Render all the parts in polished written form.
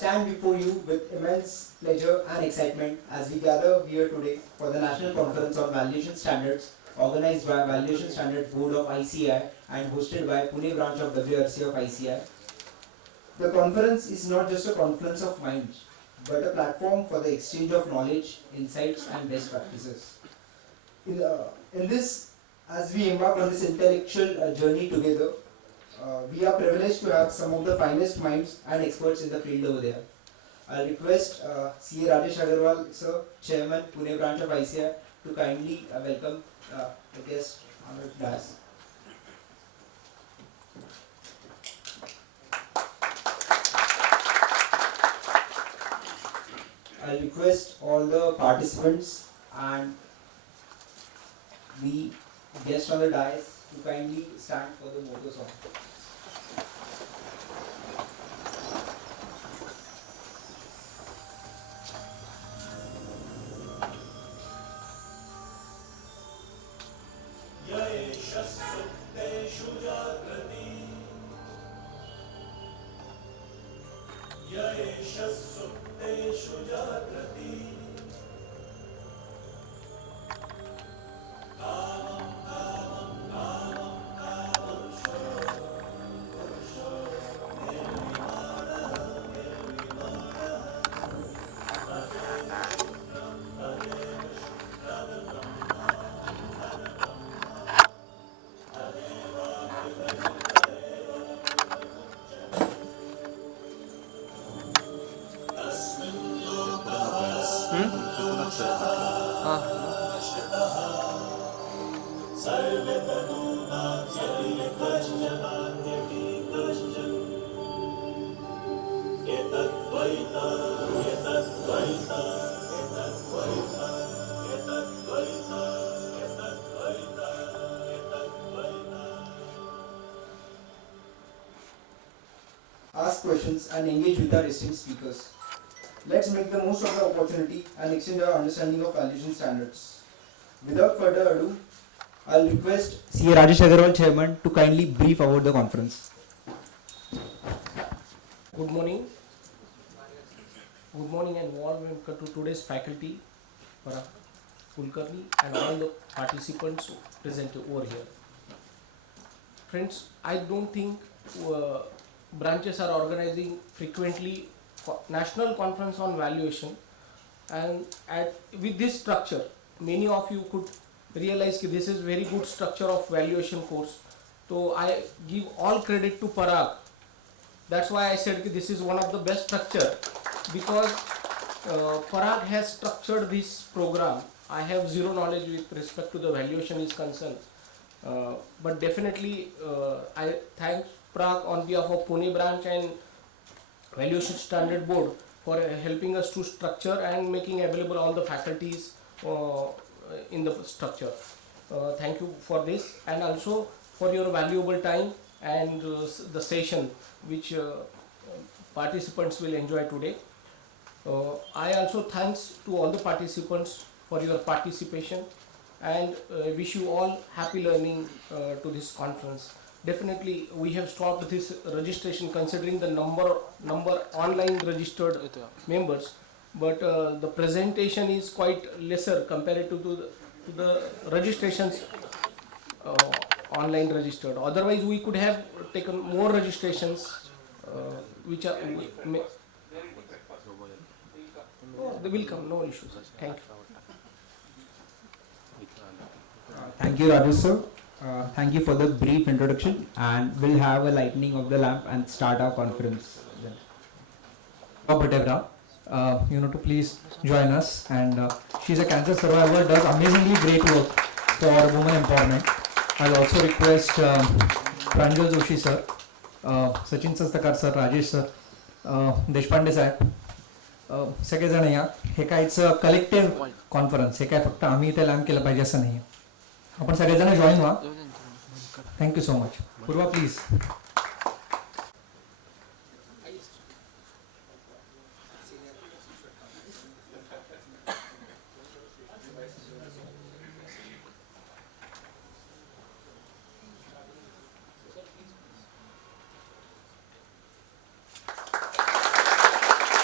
stand before you with immense pleasure and excitement as we gather here today for the National Conference on Valuation Standards organized by Valuation Standards Board of ICI and hosted by Pune branch of WRC of ICI. The conference is not just a conference of minds, but a platform for the exchange of knowledge, insights and best practices. In this, as we embark on this intellectual journey together, we are privileged to have some of the finest minds and experts in the field over there. I'll request CA Rajesh Agarwal, sir, Chairman, Pune branch of ICI, to kindly welcome the guest on the dais. I'll request all the participants and the guests on the dais to kindly stand for the motto song. Ask questions and engage with our esteemed speakers. Let's make the most of the opportunity and extend our understanding of valuation standards. Without further ado, I'll request CA Rajesh Agarwal, Chairman, to kindly brief about the conference. Good morning. Good morning and warm welcome to today's faculty, Parag, Kulkarni and all the participants present over here. Friends, I don't think branches are organizing frequently for National Conference on Valuation, and with this structure, many of you could realize that this is very good structure of valuation course. So I give all credit to Parag. That's why I said that this is one of the best structure, because Parag has structured this program. I have zero knowledge with respect to the valuation is concerned, but definitely I thank Parag on behalf of Pune branch and Valuation Standard Board for helping us to structure and making available all the faculties in the structure. Thank you for this, and also for your valuable time and the session which participants will enjoy today. I also thanks to all the participants for your participation, and wish you all happy learning to this conference. Definitely we have stopped this registration considering the number online registered members, but the presentation is quite lesser compared to the registrations online registered. Otherwise we could have taken more registrations which are they will come, no issues. Thank you. Thank you, Rajesh sir. Thank you for the brief introduction, and we'll have a lighting of the lamp and start our conference. Bhatevra, to please join us, and she's a cancer survivor, does amazingly great work for women empowerment. I'll also request Pranjal Joshi sir, Sachin Sastakar sir, Rajesh sir, Deshpande साहेब, सगळेजण या. हे काहीच collective conference, हे काय फक्त आम्ही इथे lamp केलं पाहिजे असं नाही. आपण सगळेजण जॉईन व्हा. Thank you so much. Purva please.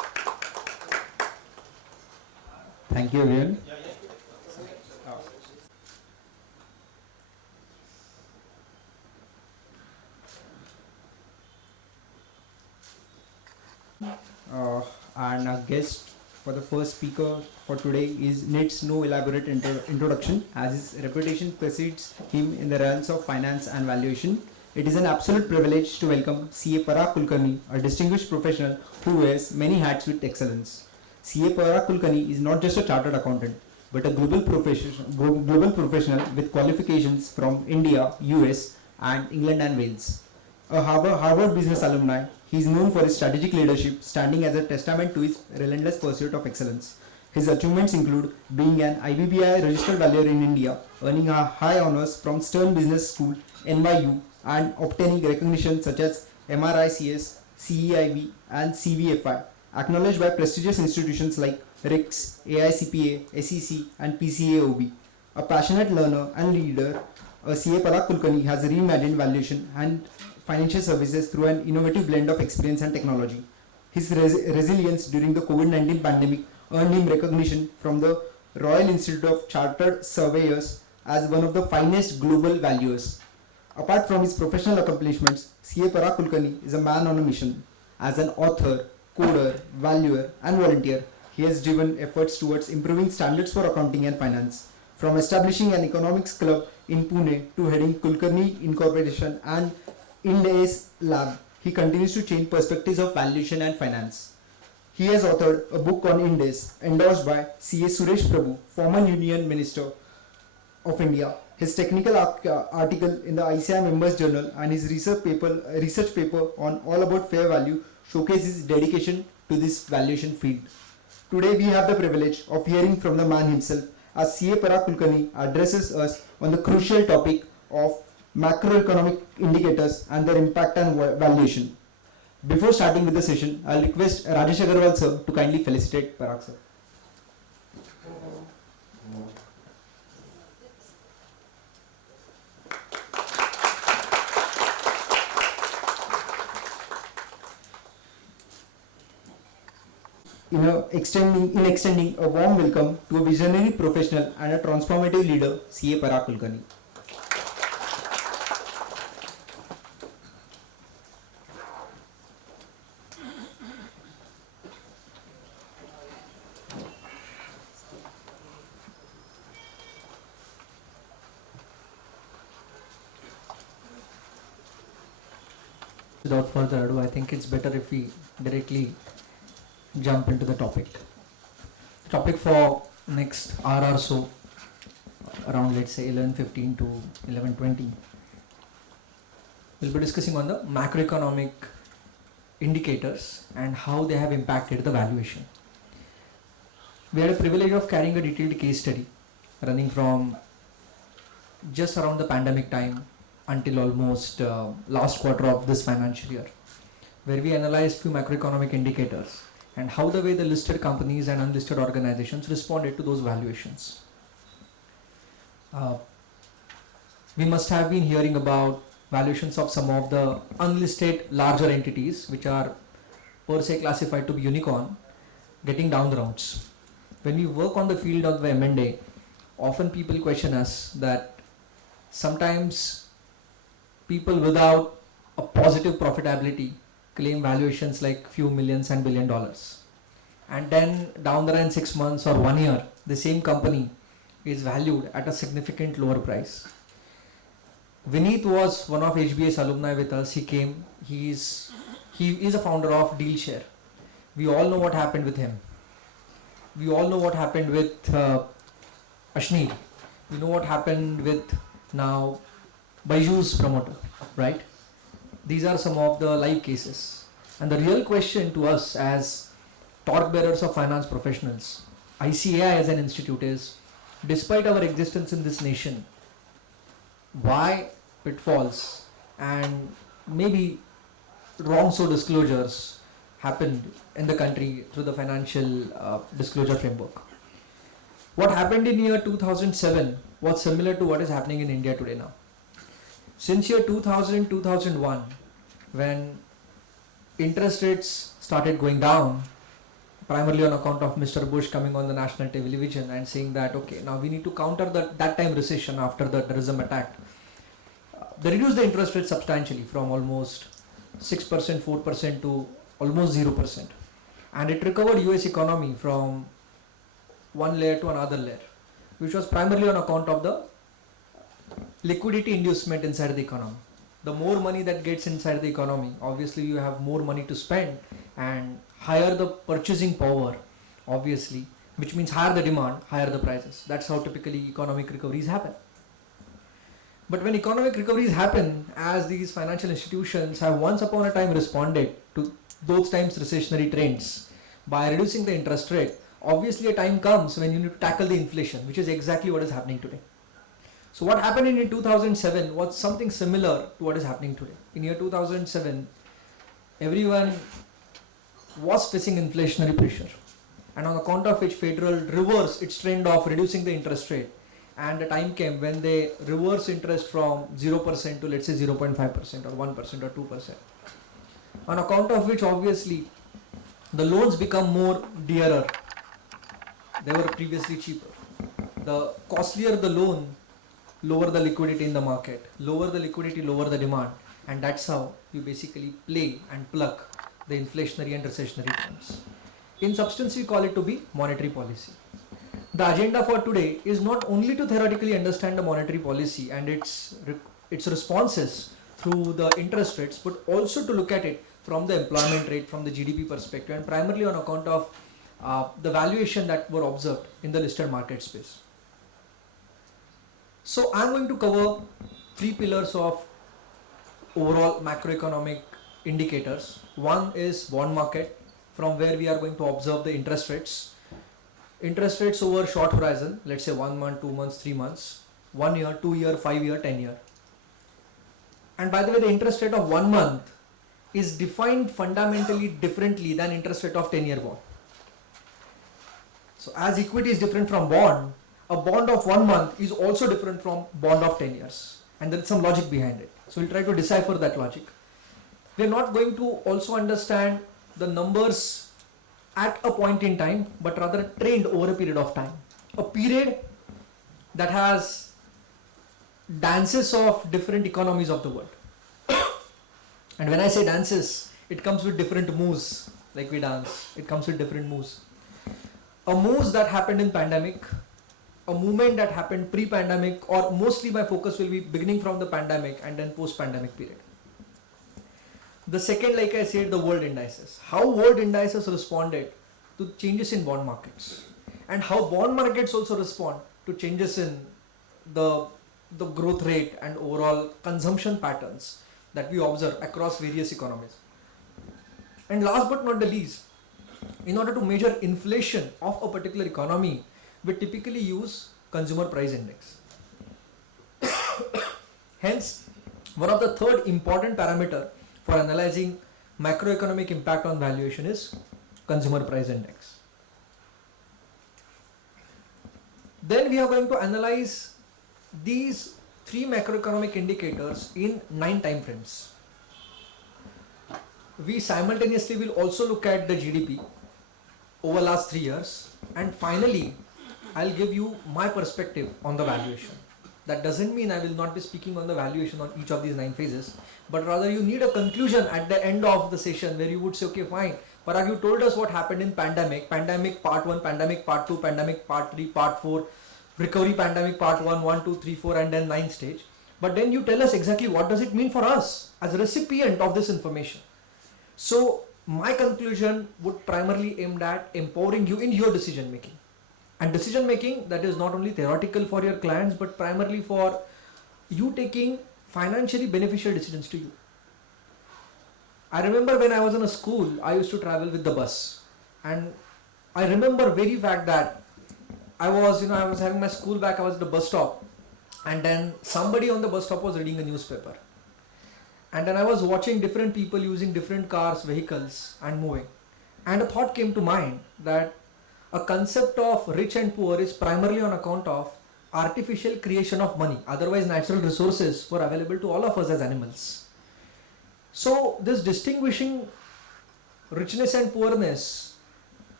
Thank you, everyone. And our guest for the first speaker for today needs no elaborate introduction, as his reputation precedes him in the realms of finance and valuation. It is an absolute privilege to welcome CA Parag Kulkarni, a distinguished professional who wears many hats with excellence. CA Parag Kulkarni is not just a chartered accountant, but a global professional with qualifications from India, US, and England and Wales. A Harvard Business alumni, he is known for his strategic leadership, standing as a testament to his relentless pursuit of excellence. His achievements include being an IBBI registered valuer in India, earning high honors from Stern Business School, NYU, and obtaining recognition such as MRICS, CEIB, and CVFI, acknowledged by prestigious institutions like RICS, AICPA, SEC, and PCAOB. A passionate learner and leader, CA Parag Kulkarni has reimagined valuation and financial services through an innovative blend of experience and technology. His resilience during the COVID-19 pandemic earned him recognition from the Royal Institute of Chartered Surveyors as one of the finest global valuers. Apart from his professional accomplishments, CA Parag Kulkarni is a man on a mission. As an author, coder, valuer, and volunteer, he has driven efforts towards improving standards for accounting and finance. From establishing an economics club in Pune to heading Kulkarni Incorporation and Ind-AS Lab, he continues to change perspectives of valuation and finance. He has authored a book on Ind-AS, endorsed by CA Suresh Prabhu, former Union Minister of India. His technical article in the ICI Members Journal and his research paper on All About Fair Value showcase his dedication to this valuation field. Today we have the privilege of hearing from the man himself as CA Parag Kulkarni addresses us on the crucial topic of macroeconomic indicators and their impact on valuation. Before starting with the session, I'll request Rajesh Agarwal sir to kindly felicitate Parag sir. In extending a warm welcome to a visionary professional and a transformative leader, CA Parag Kulkarni. Without further ado, I think it's better if we directly jump into the topic. The topic for next hour or so, around let's say 11:15 to 11:20, we'll be discussing on the macroeconomic indicators and how they have impacted the valuation. We had a privilege of carrying a detailed case study running from just around the pandemic time until almost last quarter of this financial year, where we analyzed few macroeconomic indicators and how the way the listed companies and unlisted organizations responded to those valuations. We must have been hearing about valuations of some of the unlisted larger entities which are per se classified to be unicorn getting down the rounds. When we work on the field of the M&A, often people question us that sometimes people without a positive profitability claim valuations like few millions and $1 billion. And then down the line 6 months or 1 year, the same company is valued at a significant lower price. Vineet was one of HBS alumni with us. He came. He is a founder of DealShare. We all know what happened with him. We all know what happened with Ashneer. We know what happened with now Byju's promoter, right? These are some of the live cases. And the real question to us as torch bearers of finance professionals, ICAI as an institute is, despite our existence in this nation, why pitfalls and maybe wrong disclosures happened in the country through the financial disclosure framework. What happened in year 2007 was similar to what is happening in India today now. Since year 2000, 2001, when interest rates started going down, primarily on account of Mr. Bush coming on the national television and saying that, okay, now we need to counter that time recession after the terrorism attack. They reduced the interest rate substantially from almost 6%, 4% to almost 0%. And it recovered US economy from one layer to another layer, which was primarily on account of the liquidity inducement inside the economy. The more money that gets inside the economy, obviously you have more money to spend, and higher the purchasing power, obviously, which means higher the demand, higher the prices. That's how typically economic recoveries happen. But when economic recoveries happen, as these financial institutions have once upon a time responded to those times recessionary trends by reducing the interest rate, obviously a time comes when you need to tackle the inflation, which is exactly what is happening today. So what happened in 2007 was something similar to what is happening today. In year 2007, everyone was facing inflationary pressure, and on account of which Federal reversed its trend of reducing the interest rate, and the time came when they reverse interest from 0% to, let's say, 0.5% or 1% or 2%. On account of which, obviously, the loans become more dearer. They were previously cheaper. The costlier the loan, lower the liquidity in the market. Lower the liquidity, lower the demand. And that's how you basically play and pluck the inflationary and recessionary trends. In substance, we call it to be monetary policy. The agenda for today is not only to theoretically understand the monetary policy and its responses through the interest rates, but also to look at it from the employment rate, from the GDP perspective, and primarily on account of the valuation that were observed in the listed market space. So I'm going to cover three pillars of overall macroeconomic indicators. One is bond market, from where we are going to observe the interest rates. Interest rates over short horizon, let's say 1 month, 2 months, 3 months, 1 year, 2 year, 5 year, 10 year. And by the way, the interest rate of 1 month is defined fundamentally differently than interest rate of 10-year bond. So as equity is different from bond, a bond of 1 month is also different from bond of 10 years. And there is some logic behind it. So we'll try to decipher that logic. We're not going to also understand the numbers at a point in time, but rather trend over a period of time. A period that has dances of different economies of the world. And when I say dances, it comes with different moves, like we dance. It comes with different moves. A moves that happened in pandemic, a movement that happened pre-pandemic, or mostly my focus will be beginning from the pandemic and then post-pandemic period. The second, like I said, the world indices. How world indices responded to changes in bond markets, and how bond markets also respond to changes in the growth rate and overall consumption patterns that we observe across various economies. And last but not the least, in order to measure inflation of a particular economy, we typically use consumer price index. Hence, one of the third important parameter for analyzing macroeconomic impact on valuation is consumer price index. Then we are going to analyze these three macroeconomic indicators in 9 time frames. We simultaneously will also look at the GDP over last 3 years, and finally I'll give you my perspective on the valuation. That doesn't mean I will not be speaking on the valuation on each of these 9 phases, but rather you need a conclusion at the end of the session where you would say, okay, fine, Parag, you told us what happened in pandemic part 1, pandemic part 2, pandemic part 3, part 4, recovery pandemic part 1, 2, 3, 4, and then 9th stage. But then you tell us exactly what does it mean for us as a recipient of this information. So my conclusion would primarily aim at empowering you in your decision making. And decision making that is not only theoretical for your clients, but primarily for you taking financially beneficial decisions to you. I remember when I was in a school, I used to travel with the bus, and I remember very fact that I was having my school bag, I was at the bus stop, and then somebody on the bus stop was reading a newspaper, and then I was watching different people using different cars, vehicles, and moving, and a thought came to mind that a concept of rich and poor is primarily on account of artificial creation of money. Otherwise, natural resources were available to all of us as animals. So this distinguishing richness and poorness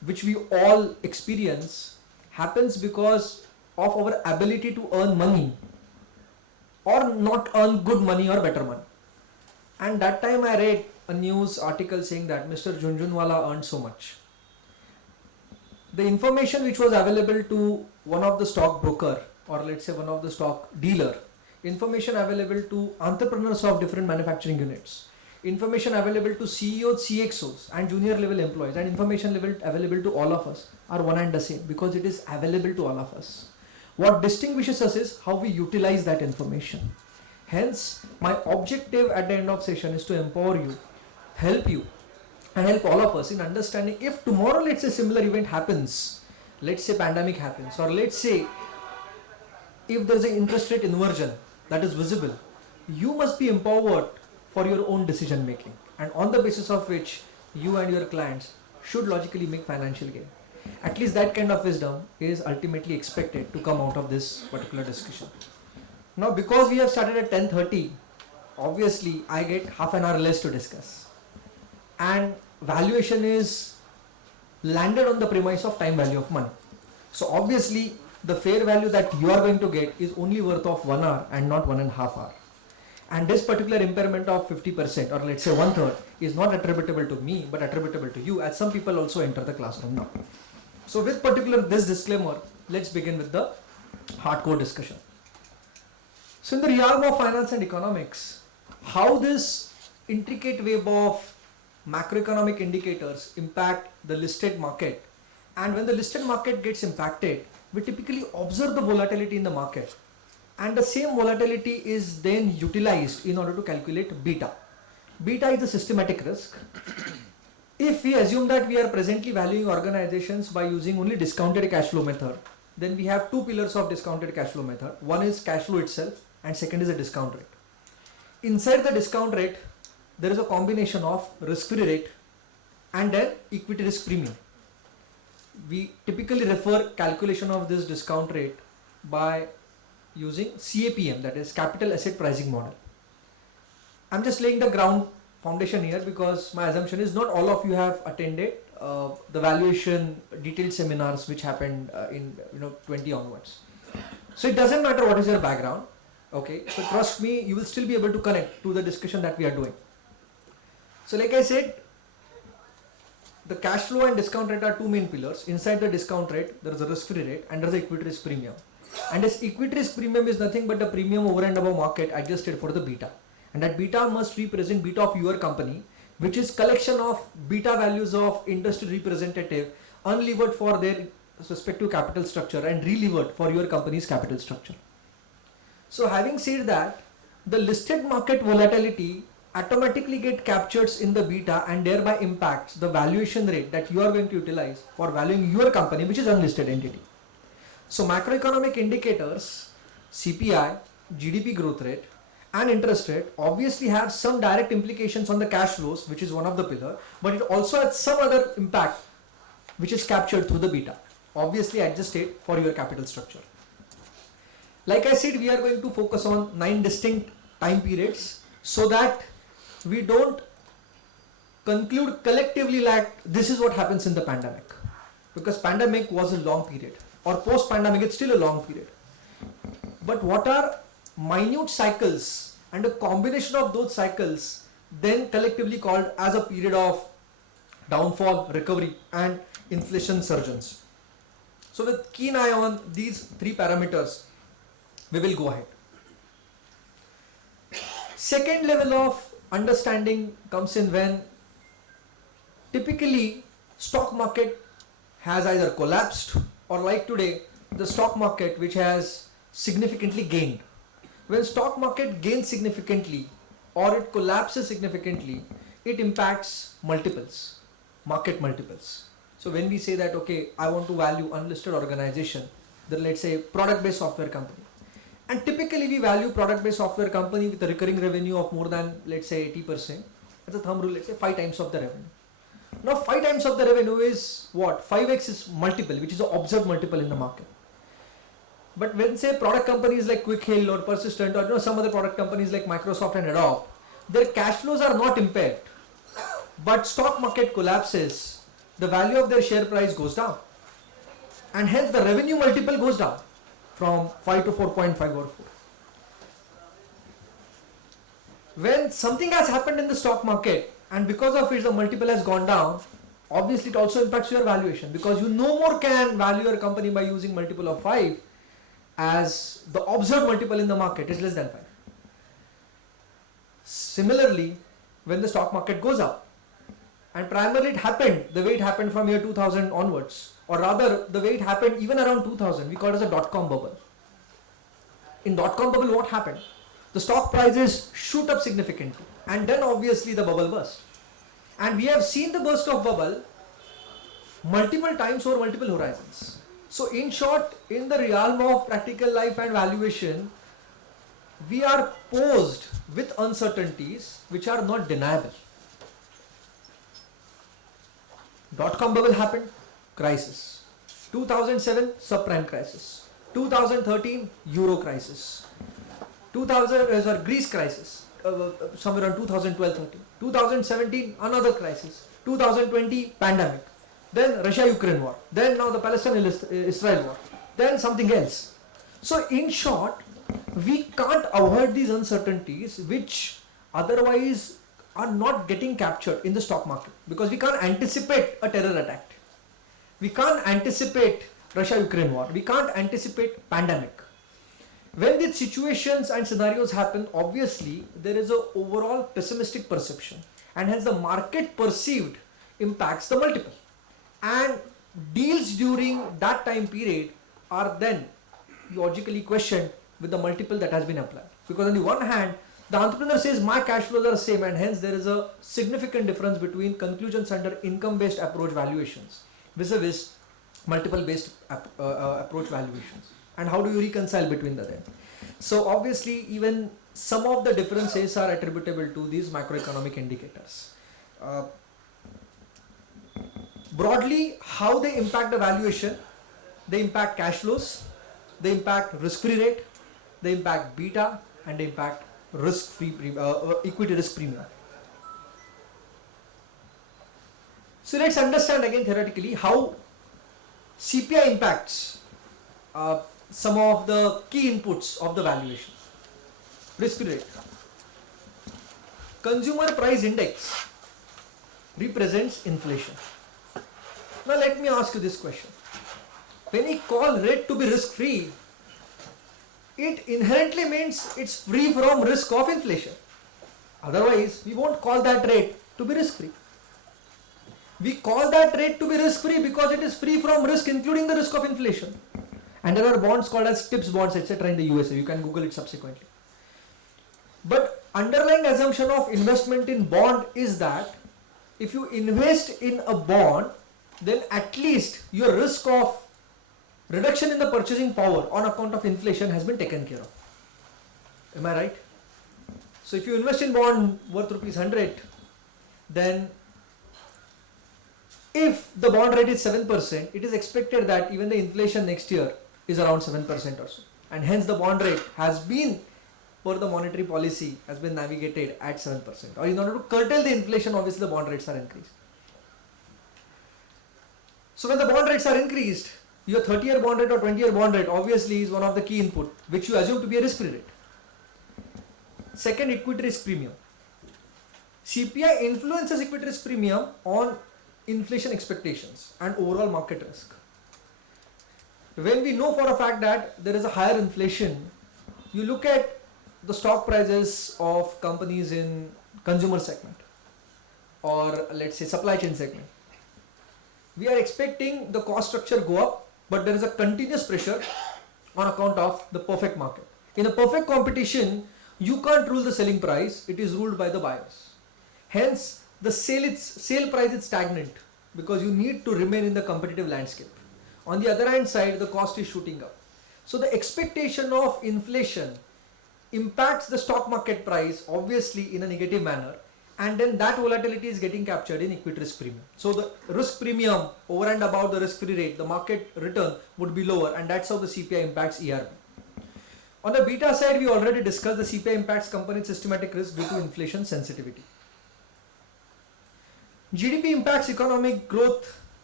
which we all experience happens because of our ability to earn money or not earn good money or better money. And that time I read a news article saying that Mr. Junjunwala earned so much. The information which was available to one of the stock broker, or let's say one of the stock dealer, information available to entrepreneurs of different manufacturing units, information available to CEOs, CXOs and junior level employees, and information level available to all of us are one and the same because it is available to all of us. What distinguishes us is how we utilize that information. Hence, my objective at the end of session is to empower you, help you, and help all of us in understanding if tomorrow, let's say, similar event happens, let's say pandemic happens, or let's say if there's an interest rate inversion that is visible, you must be empowered for your own decision making, and on the basis of which you and your clients should logically make financial gain. At least that kind of wisdom is ultimately expected to come out of this particular discussion. Now, because we have started at 10:30, obviously I get half an hour less to discuss, and valuation is landed on the premise of time value of money. So obviously the fair value that you are going to get is only worth of 1 hour and not 1.5 hours. And this particular impairment of 50% or let's say 1/3 is not attributable to me but attributable to you, as some people also enter the classroom now. So with particular this disclaimer, let's begin with the hardcore discussion. So in the realm of finance and economics, how this intricate web of macroeconomic indicators impact the listed market, and when the listed market gets impacted, we typically observe the volatility in the market, and the same volatility is then utilized in order to calculate beta. Beta is a systematic risk. If we assume that we are presently valuing organizations by using only discounted cash flow method, then we have two pillars of discounted cash flow method. One is cash flow itself and second is a discount rate. Inside the discount rate, there is a combination of risk-free rate and then equity risk premium. We typically refer calculation of this discount rate by using CAPM, that is capital asset pricing model. I'm just laying the ground foundation here because my assumption is not all of you have attended the valuation detailed seminars which happened in 20 onwards. So it doesn't matter what is your background, okay? So trust me, you will still be able to connect to the discussion that we are doing. So like I said, the cash flow and discount rate are two main pillars. Inside the discount rate, there is a risk-free rate and there is a equity risk premium. And this equity risk premium is nothing but the premium over and above market adjusted for the beta. And that beta must represent beta of your company, which is collection of beta values of industry representative unlevered for their respective capital structure and relevered for your company's capital structure. So having said that, the listed market volatility automatically get captured in the beta and thereby impacts the valuation rate that you are going to utilize for valuing your company, which is unlisted entity. So macroeconomic indicators, CPI, GDP growth rate and interest rate obviously have some direct implications on the cash flows, which is one of the pillar, but it also has some other impact which is captured through the beta, obviously adjusted for your capital structure. Like I said, we are going to focus on 9 distinct time periods so that we don't conclude collectively like this is what happens in the pandemic, because pandemic was a long period, or post pandemic it's still a long period. But what are minute cycles and a combination of those cycles then collectively called as a period of downfall, recovery and inflation surges. So with keen eye on these 3 parameters, we will go ahead. Second level of understanding comes in when typically stock market has either collapsed or like today the stock market which has significantly gained. When stock market gains significantly or it collapses significantly, it impacts multiples, market multiples. So when we say that, okay, I want to value unlisted organization, then let's say product based software company. And typically we value product based software company with a recurring revenue of more than let's say 80%. As a thumb rule, let's say 5 times of the revenue. Now 5 times of the revenue is what? 5x is multiple, which is an observed multiple in the market. But when say product companies like Quick Hill or Persistent or some other product companies like Microsoft and Adobe, their cash flows are not impaired. But stock market collapses, the value of their share price goes down. And hence the revenue multiple goes down from 5 to 4.5 or 4. When something has happened in the stock market and because of it the multiple has gone down, obviously it also impacts your valuation, because you no more can value your company by using multiple of 5, as the observed multiple in the market is less than 5. Similarly, when the stock market goes up, and primarily it happened the way it happened from year 2000 onwards, or rather the way it happened even around 2000, we call it as a dot-com bubble. In dot-com bubble, what happened? The stock prices shoot up significantly, and then obviously the bubble burst. And we have seen the burst of bubble multiple times over multiple horizons. So in short, in the realm of practical life and valuation, we are posed with uncertainties which are not deniable. Dot-com bubble happened, crisis. 2007, subprime crisis. 2013, Euro crisis. Greece crisis, somewhere around 2012-13. 2017, another crisis. 2020, pandemic. Then Russia-Ukraine war. Then now the Palestine-Israel war. Then something else. So in short, we can't avoid these uncertainties which otherwise are not getting captured in the stock market, because we can't anticipate a terror attack. We can't anticipate Russia-Ukraine war. We can't anticipate pandemic. When these situations and scenarios happen, obviously there is an overall pessimistic perception, and hence the market perceived impacts the multiple. And deals during that time period are then logically questioned with the multiple that has been applied. Because on the one hand, the entrepreneur says my cash flows are the same, and hence there is a significant difference between conclusions under income-based approach valuations vis-a-vis multiple-based approach valuations. And how do you reconcile between the two? So obviously even some of the differences are attributable to these macroeconomic indicators. Broadly, how they impact the valuation: they impact cash flows, they impact risk-free rate, they impact beta, and they impact equity risk premium. So let's understand again theoretically how CPI impacts some of the key inputs of the valuation. Risk-free rate. Consumer price index represents inflation. Now let me ask you this question. When we call rate to be risk-free, it inherently means it's free from risk of inflation. Otherwise, we won't call that rate to be risk-free. We call that rate to be risk-free because it is free from risk, including the risk of inflation. And there are bonds called as TIPS bonds, etc. in the USA. You can Google it subsequently. But underlying assumption of investment in bond is that if you invest in a bond, then at least your risk of reduction in the purchasing power on account of inflation has been taken care of. Am I right? So if you invest in bond worth rupees 100, then if the bond rate is 7%, it is expected that even the inflation next year is around 7% or so. And hence the bond rate has been, for the monetary policy, has been navigated at 7%. Or in order to curtail the inflation, obviously the bond rates are increased. So when the bond rates are increased, your 30-year bond rate or 20-year bond rate obviously is one of the key input, which you assume to be a risk-free rate. Second, equity risk premium. CPI influences equity risk premium on inflation expectations and overall market risk. When we know for a fact that there is a higher inflation, you look at the stock prices of companies in consumer segment or let's say supply chain segment. We are expecting the cost structure go up, but there is a continuous pressure on account of the perfect market. In a perfect competition, you can't rule the selling price, it is ruled by the buyers. Hence, the sale price is stagnant because you need to remain in the competitive landscape. On the other hand side, the cost is shooting up. So the expectation of inflation impacts the stock market price obviously in a negative manner, and then that volatility is getting captured in equity risk premium. So the risk premium over and above the risk-free rate, the market return would be lower, and that's how the CPI impacts ERP. On the beta side, we already discussed the CPI impacts company systematic risk due to inflation sensitivity. GDP impacts economic growth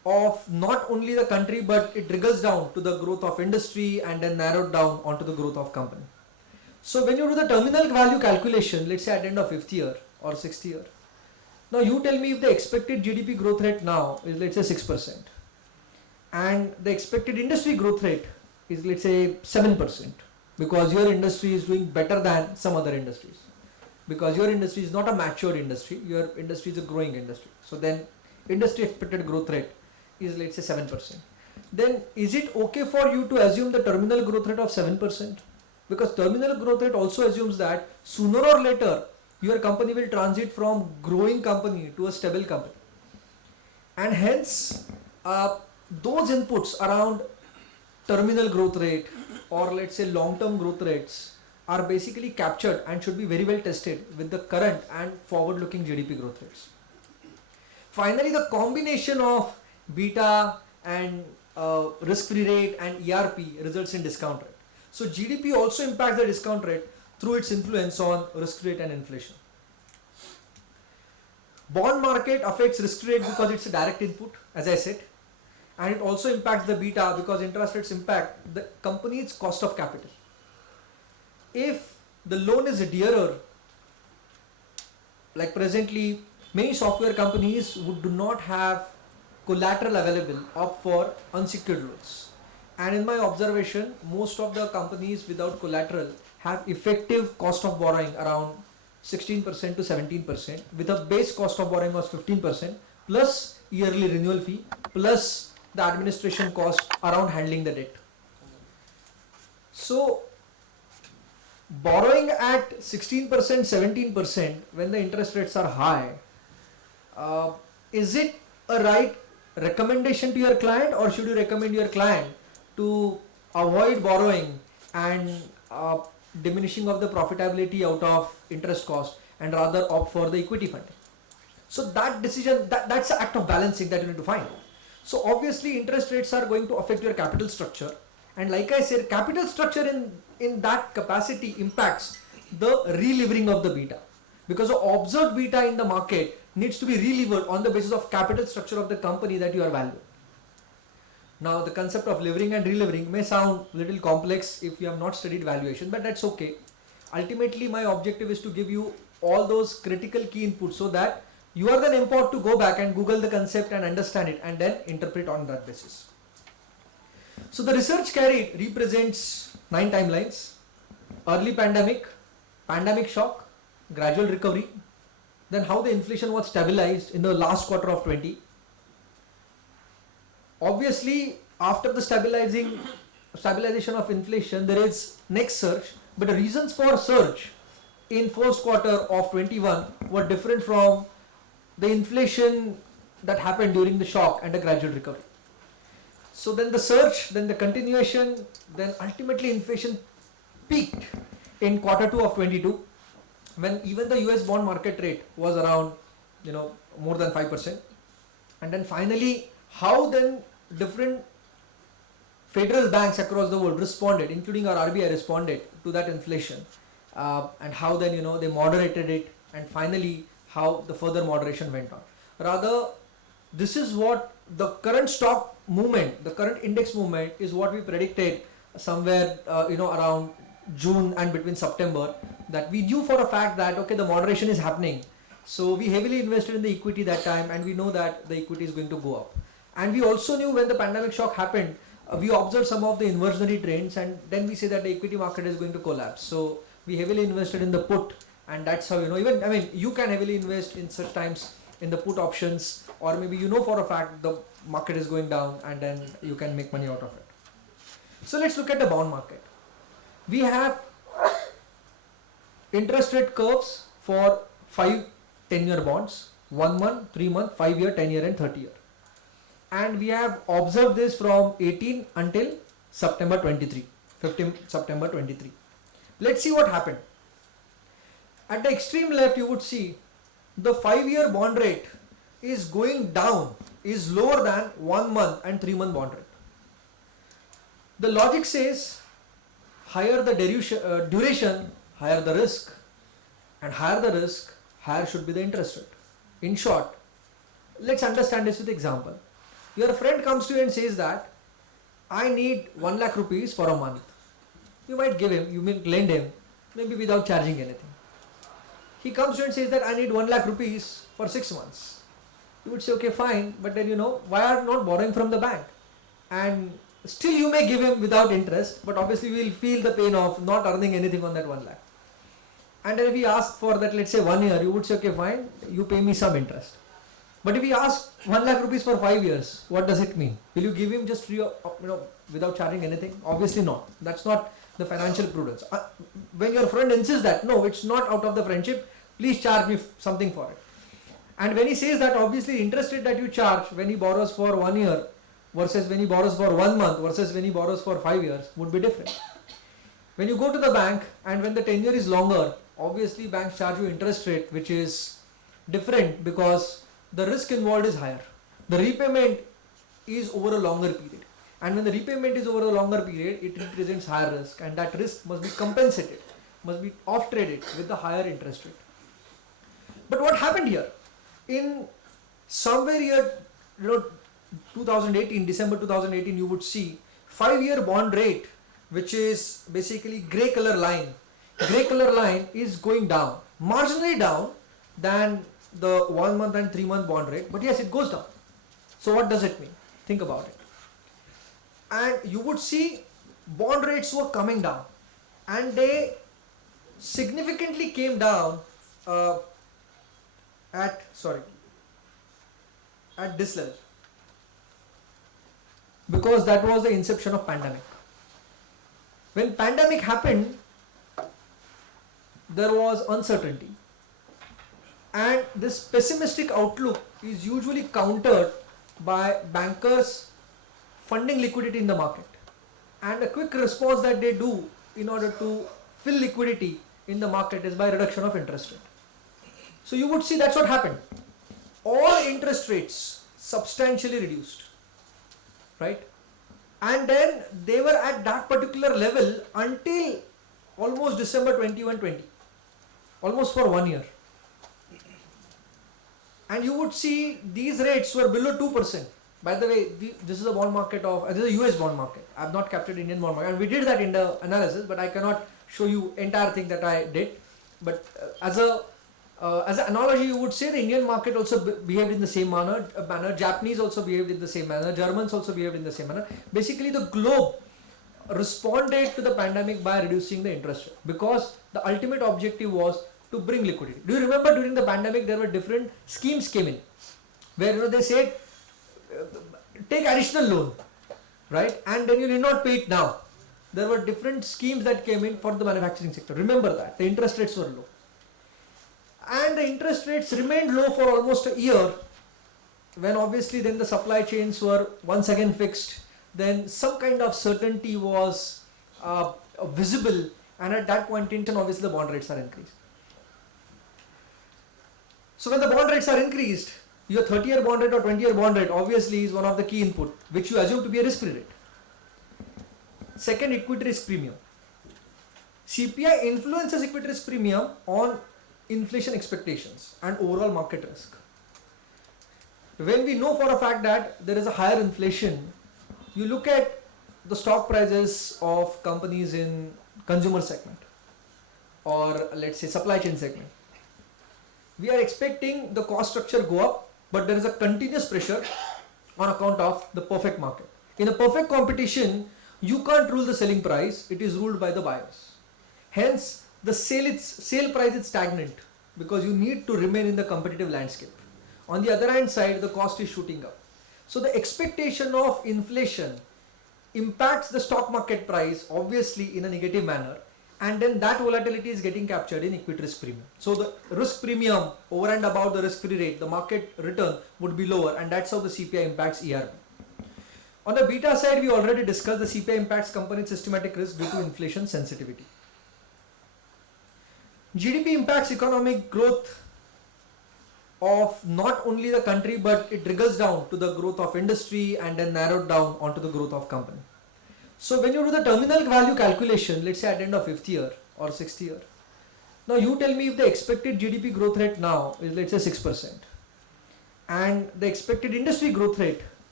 of not only the country, but it trickles down to the growth of industry and then narrowed down onto the growth of company. So when you do the terminal value calculation, let's say at the end of 5th year or 6th year, now you tell me if the expected GDP growth rate now is, let's say, 6%, and the expected industry growth rate is, let's say, 7%, because your industry is doing better than some other industries, because your industry is not a matured industry, your industry is a growing industry. So then industry expected growth rate is, let's say, 7%. Then is it okay for you to assume the terminal growth rate of 7%? Because terminal growth rate also assumes that sooner or later your company will transit from growing company to a stable company. And hence those inputs around terminal growth rate or, let's say, long-term growth rates are basically captured and should be very well tested with the current and forward-looking GDP growth rates. Finally, the combination of beta and risk-free rate and ERP results in discount rate. So GDP also impacts the discount rate through its influence on risk rate and inflation. Bond market affects risk rate because it's a direct input, as I said, and it also impacts the beta because interest rates impact the company's cost of capital. If the loan is dearer, like presently many software companies would do not have collateral available up for unsecured loans, and in my observation most of the companies without collateral have effective cost of borrowing around 16% to 17%, with a base cost of borrowing of 15% plus yearly renewal fee plus the administration cost around handling the debt. So borrowing at 16%, 17% when the interest rates are high, is it a right recommendation to your client, or should you recommend your client to avoid borrowing and diminishing of the profitability out of interest cost and rather opt for the equity funding? So that decision, that's the act of balancing that you need to find. So obviously interest rates are going to affect your capital structure, and like I said, capital structure in that capacity impacts the relevering of the beta, because the observed beta in the market needs to be relevered on the basis of capital structure of the company that you are valuing. Now the concept of levering and relevering may sound a little complex if you have not studied valuation, but that's okay. Ultimately my objective is to give you all those critical key inputs so that you are then empowered to go back and Google the concept and understand it and then interpret on that basis. So the research carried represents 9 timelines: early pandemic, pandemic shock, gradual recovery, then how the inflation was stabilized in the last quarter of 20. Obviously after the stabilization of inflation there is next surge, but the reasons for surge in first quarter of 21 were different from the inflation that happened during the shock and the gradual recovery. So then the surge, then the continuation, then ultimately inflation peaked in quarter 2 of 22, when even the US bond market rate was around more than 5%. And then finally how then different federal banks across the world responded, including our RBI responded to that inflation, and how then they moderated it, and finally how the further moderation went on. Rather, this is what the current stock movement, the current index movement is what we predicted somewhere around June and between September, that we knew for a fact that okay, the moderation is happening. So we heavily invested in the equity that time, and we know that the equity is going to go up. And we also knew when the pandemic shock happened, we observed some of the inversionary trends, and then we say that the equity market is going to collapse. So we heavily invested in the put, and that's how you can heavily invest in such times in the put options, or maybe for a fact the market is going down and then you can make money out of it. So let's look at the bond market. We have interest rate curves for 5 10-year bonds, 1 month, 3 month, 5 year, 10 year and 30 year. And we have observed this from 18 until September 23, 15 September 23. Let's see what happened. At the extreme left you would see the 5-year bond rate is going down, is lower than 1 month and 3 month bond rate. The logic says higher the duration, higher the risk, and higher the risk, higher should be the interest rate. In short, let's understand this with example. Your friend comes to you and says that I need 1 lakh rupees for a month. You might give him, you may lend him, maybe without charging anything. He comes to you and says that I need 1 lakh rupees for 6 months. You would say, okay, fine, but then why are you not borrowing from the bank? And still you may give him without interest, but obviously you will feel the pain of not earning anything on that 1 lakh. And then if he asks for that, let's say 1 year, you would say, okay, fine, you pay me some interest. But if he asks 1 lakh rupees for 5 years, what does it mean? Will you give him just free, without charging anything? Obviously not. That's not the financial prudence. When your friend insists that, no, it's not out of the friendship, please charge me something for it. And when he says that, obviously interest rate that you charge when he borrows for 1 year versus when he borrows for 1 month versus when he borrows for 5 years would be different. When you go to the bank and when the tenure is longer, obviously banks charge you interest rate which is different because the risk involved is higher. The repayment is over a longer period. And when the repayment is over a longer period, it represents higher risk, and that risk must be compensated, must be off-traded with the higher interest rate. But what happened here? In somewhere year 2018, December 2018, you would see 5-year bond rate, which is basically grey color line. Grey color line is going down, marginally down than the 1 month and 3 month bond rate, but yes, it goes down. So what does it mean? Think about it. And you would see bond rates were coming down, and they significantly came down at this level, because that was the inception of pandemic. When pandemic happened, there was uncertainty, and this pessimistic outlook is usually countered by bankers funding liquidity in the market, and a quick response that they do in order to fill liquidity in the market is by reduction of interest rate. So you would see that's what happened. All interest rates substantially reduced, right? And then they were at that particular level until almost December 21-20, almost for 1 year. And you would see these rates were below 2%. By the way, this is a bond market this is a US bond market. I have not captured Indian bond market, and we did that in the analysis, but I cannot show you entire thing that I did. But as an analogy, you would say the Indian market also behaved in the same manner. Japanese also behaved in the same manner. Germans also behaved in the same manner. Basically, the globe responded to the pandemic by reducing the interest rate, because the ultimate objective was to bring liquidity. Do you remember during the pandemic there were different schemes came in, where they said take additional loan, right? And then you need not pay it now. There were different schemes that came in for the manufacturing sector. Remember that the interest rates were low, and the interest rates remained low for almost a year, when obviously then the supply chains were once again fixed. Then some kind of certainty was visible, and at that point in time obviously the bond rates are increased. So when the bond rates are increased, your 30-year bond rate or 20-year bond rate obviously is one of the key input which you assume to be a risk-free rate. Second, equity risk premium. CPI influences equity risk premium on inflation expectations and overall market risk. When we know for a fact that there is a higher inflation, you look at the stock prices of companies in consumer segment, or let's say supply chain segment. We are expecting the cost structure go up, but there is a continuous pressure on account of the perfect market. In a perfect competition, you can't rule the selling price, it is ruled by the buyers. Hence, the sale price is stagnant, because you need to remain in the competitive landscape. On the other hand side, the cost is shooting up. So the expectation of inflation impacts the stock market price obviously in a negative manner, and then that volatility is getting captured in equity risk premium. So the risk premium over and above the risk free rate, the market return would be lower, and that's how the CPI impacts ERB. On the beta side, we already discussed the CPI impacts company systematic risk due to inflation sensitivity. GDP impacts economic growth of not only the country, but it trickles down to the growth of industry and then narrowed down onto the growth of company. So when you do the terminal value calculation, let's say at the end of 5th year or 6th year, now you tell me if the expected GDP growth rate now is let's say 6%, and the expected industry growth rate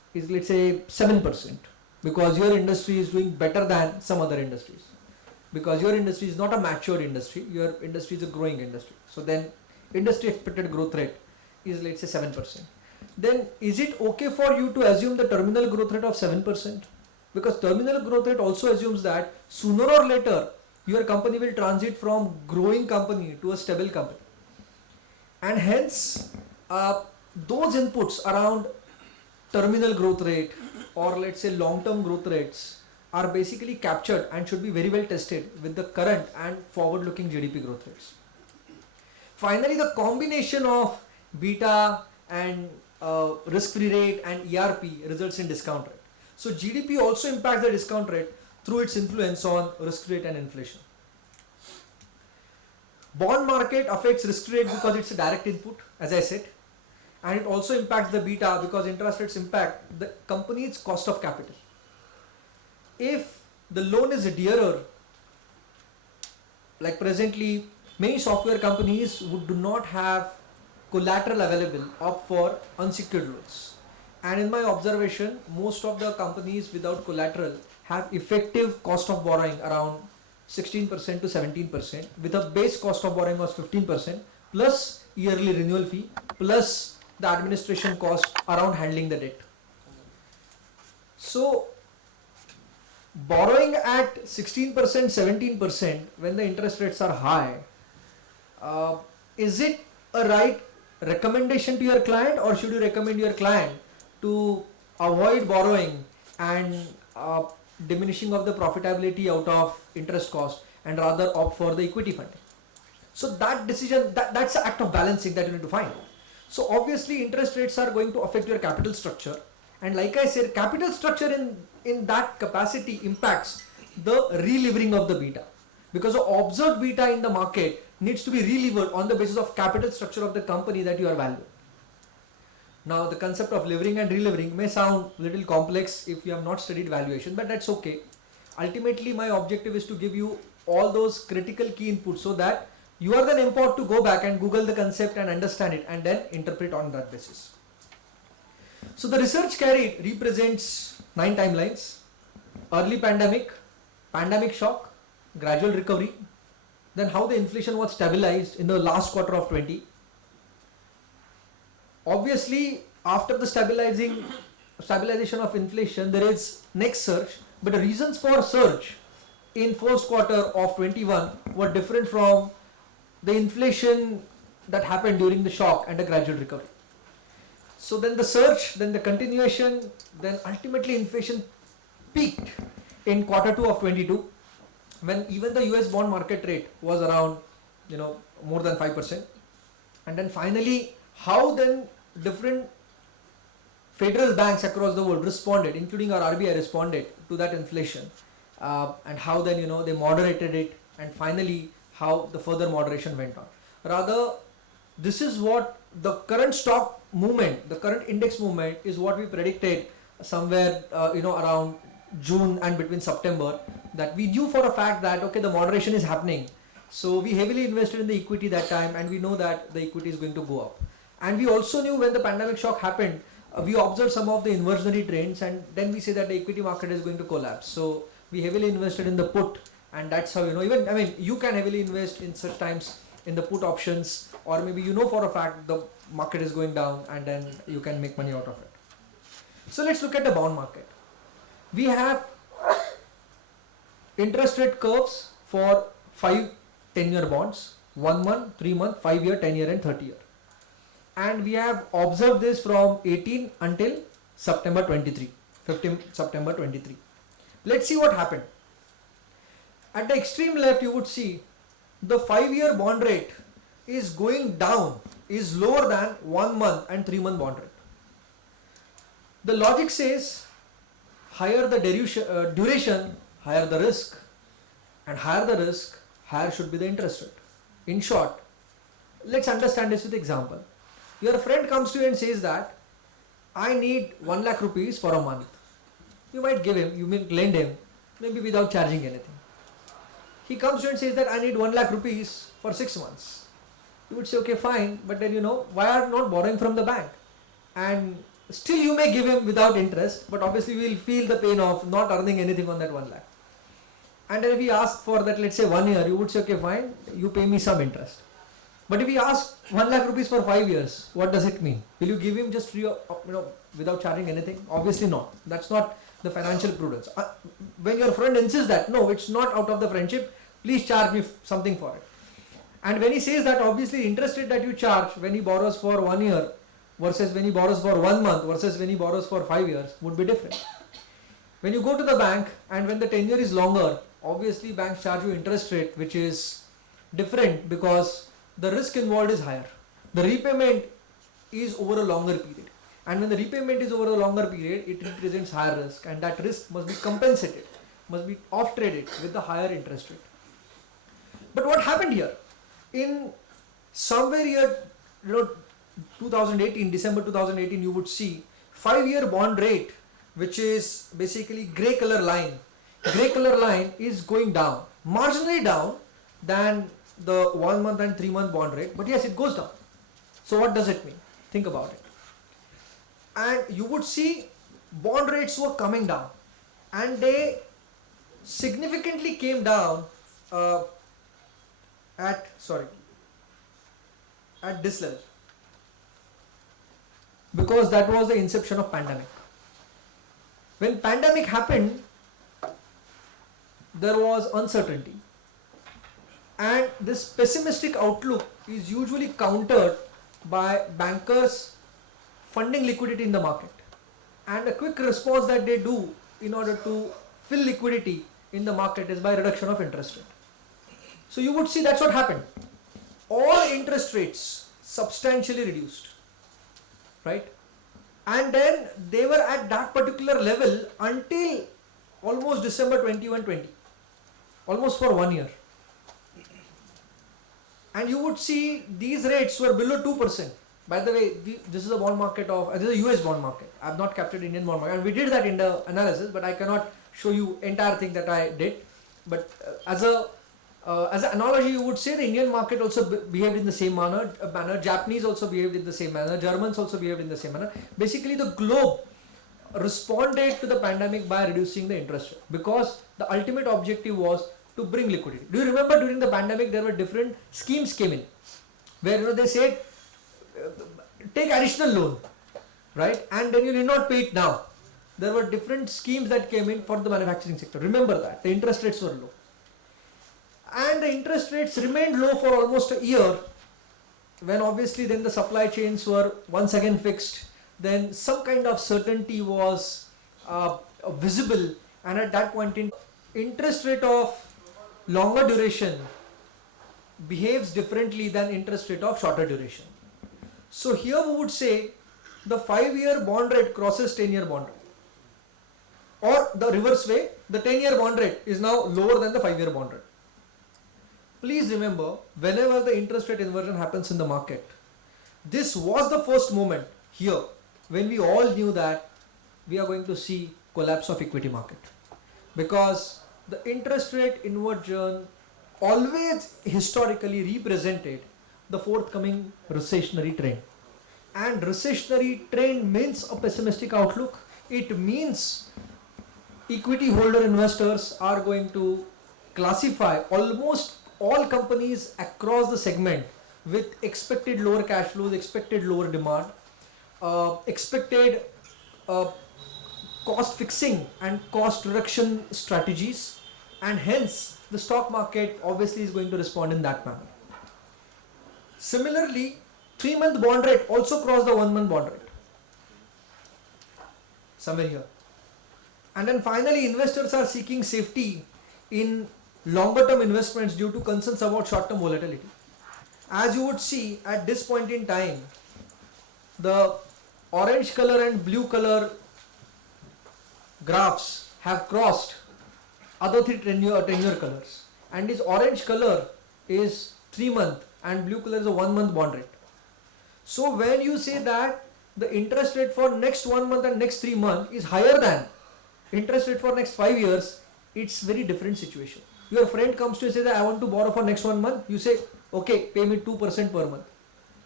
is, let's say, 7%, because your industry is doing better than some other industries, because your industry is not a mature industry, your industry is a growing industry. So then industry expected growth rate is, let's say, 7%. Then is it okay for you to assume the terminal growth rate of 7%? Because terminal growth rate also assumes that sooner or later your company will transit from growing company to a stable company. And hence those inputs around terminal growth rate or, let's say, long-term growth rates are basically captured and should be very well tested with the current and forward-looking GDP growth rates. Finally, the combination of beta and risk-free rate and ERP results in discount rate. So GDP also impacts the discount rate through its influence on risk rate and inflation. Bond market affects risk rate because it's a direct input, as I said, and it also impacts the beta because interest rates impact the company's cost of capital. If the loan is dearer, like presently many software companies do not have collateral available up for unsecured loans, and in my observation most of the companies without collateral have effective cost of borrowing around 16% to 17%, with a base cost of borrowing of 15% plus yearly renewal fee plus the administration cost around handling the debt. So borrowing at 16%, 17% when the interest rates are high, is it a right recommendation to your client, or should you recommend your client to avoid borrowing and diminishing of the profitability out of interest cost and rather opt for the equity funding? So that decision, that's the act of balancing that you need to find. So obviously interest rates are going to affect your capital structure, and like I said, capital structure in that capacity impacts the relevering of the beta, because the observed beta in the market needs to be relevered on the basis of capital structure of the company that you are valuing. Now the concept of levering and relevering may sound a little complex if you have not studied valuation, but that's okay. Ultimately my objective is to give you all those critical key inputs so that you are then empowered to go back and Google the concept and understand it and then interpret on that basis. So the research carried represents 9 timelines: early pandemic, pandemic shock, gradual recovery, then how the inflation was stabilized in the last quarter of 20. Obviously after the stabilization of inflation there is next surge, but the reasons for surge in first quarter of 21 were different from the inflation that happened during the shock and the gradual recovery. So then the surge, then the continuation, then ultimately inflation peaked in quarter 2 of 22 when even the US bond market rate was around more than 5%. And then finally how then different federal banks across the world responded, including our RBI responded to that inflation, and how then they moderated it, and finally how the further moderation went on. Rather, this is what the current stock movement, the current index movement is what we predicted somewhere around June and between September, that we knew for a fact that okay, the moderation is happening. So we heavily invested in the equity that time, and we know that the equity is going to go up. And we also knew when the pandemic shock happened, we observed some of the inversionary trends, and then we say that the equity market is going to collapse. So we heavily invested in the put, and that's how you can heavily invest in such times in the put options, or maybe for a fact the market is going down and then you can make money out of it. So let's look at the bond market. We have interest rate curves for 5 10-year bonds, 1 month, 3 month, 5 year, 10 year and 30 year. And we have observed this from 18 until September 23, 15 September 23. Let's see what happened. At the extreme left you would see the 5-year bond rate is going down, is lower than 1 month and 3 month bond rate. The logic says higher the duration, higher the risk, and higher the risk, higher should be the interest rate. In short, let's understand this with example. Your friend comes to you and says that I need 1 lakh rupees for a month. You might give him, you may lend him, maybe without charging anything. He comes to you and says that I need 1 lakh rupees for 6 months. You would say okay, fine, but then why are you not borrowing from the bank? And Still you may give him without interest, but obviously we will feel the pain of not earning anything on that 1 lakh. And then if he asks for that, let's say 1 year, you would say, okay, fine, you pay me some interest. But if he asks 1 lakh rupees for 5 years, what does it mean? Will you give him just free, without charging anything? Obviously not. That's not the financial prudence. When your friend insists that, no, it's not out of the friendship, please charge me something for it. And when he says that, obviously interest rate that you charge when he borrows for 1 year versus when he borrows for 1 month versus when he borrows for 5 years would be different. When you go to the bank and when the tenure is longer, obviously banks charge you interest rate which is different because the risk involved is higher. The repayment is over a longer period. And when the repayment is over a longer period, it represents higher risk, and that risk must be compensated, must be off-traded with the higher interest rate. But what happened here? In somewhere here, 2018, December 2018, you would see 5-year bond rate, which is basically grey color line. Grey color line is going down, marginally down than the 1 month and 3 month bond rate, but yes, it goes down. So what does it mean? Think about it. And you would see bond rates were coming down, and they significantly came down at this level, because that was the inception of pandemic. When pandemic happened, there was uncertainty, and this pessimistic outlook is usually countered by bankers funding liquidity in the market, and a quick response that they do in order to fill liquidity in the market is by reduction of interest rate. So you would see that's what happened. All interest rates substantially reduced, right? And then they were at that particular level until almost December 21-20, almost for 1 year. And you would see these rates were below 2%. By the way, this is a bond market of, this is a US bond market. I have not captured Indian bond market, and we did that in the analysis, but I cannot show you entire thing that I did. But as an analogy, you would say the Indian market also behaved in the same manner. Japanese also behaved in the same manner. Germans also behaved in the same manner. Basically, the globe responded to the pandemic by reducing the interest rate, because the ultimate objective was to bring liquidity. Do you remember during the pandemic there were different schemes came in, where they said take additional loan, right? And then you need not pay it now. There were different schemes that came in for the manufacturing sector. Remember that the interest rates were low, and the interest rates remained low for almost a year, when obviously then the supply chains were once again fixed. Then some kind of certainty was visible, and at that point in interest rate of longer duration behaves differently than interest rate of shorter duration. So here we would say the 5-year bond rate crosses 10-year bond rate, or the reverse way, the 10-year bond rate is now lower than the 5-year bond rate. Please remember, whenever the interest rate inversion happens in the market, this was the first moment here when we all knew that we are going to see collapse of equity market, because the interest rate inversion always historically represented the forthcoming recessionary trend. And recessionary trend means a pessimistic outlook. It means equity holder investors are going to classify almost all companies across the segment with expected lower cash flows, expected lower demand, expected cost fixing and cost reduction strategies, and hence the stock market obviously is going to respond in that manner. Similarly, 3-month bond rate also crossed the 1-month bond rate, somewhere here. And then finally, investors are seeking safety in longer term investments due to concerns about short term volatility. As you would see at this point in time, the orange color and blue color graphs have crossed other three tenure colors, and this orange color is 3-month and blue color is a 1-month bond rate. So when you say that the interest rate for next 1 month and next 3 months is higher than interest rate for next 5 years, it's very different situation. Your friend comes to you and says that I want to borrow for next 1 month. You say, okay, pay me 2% per month.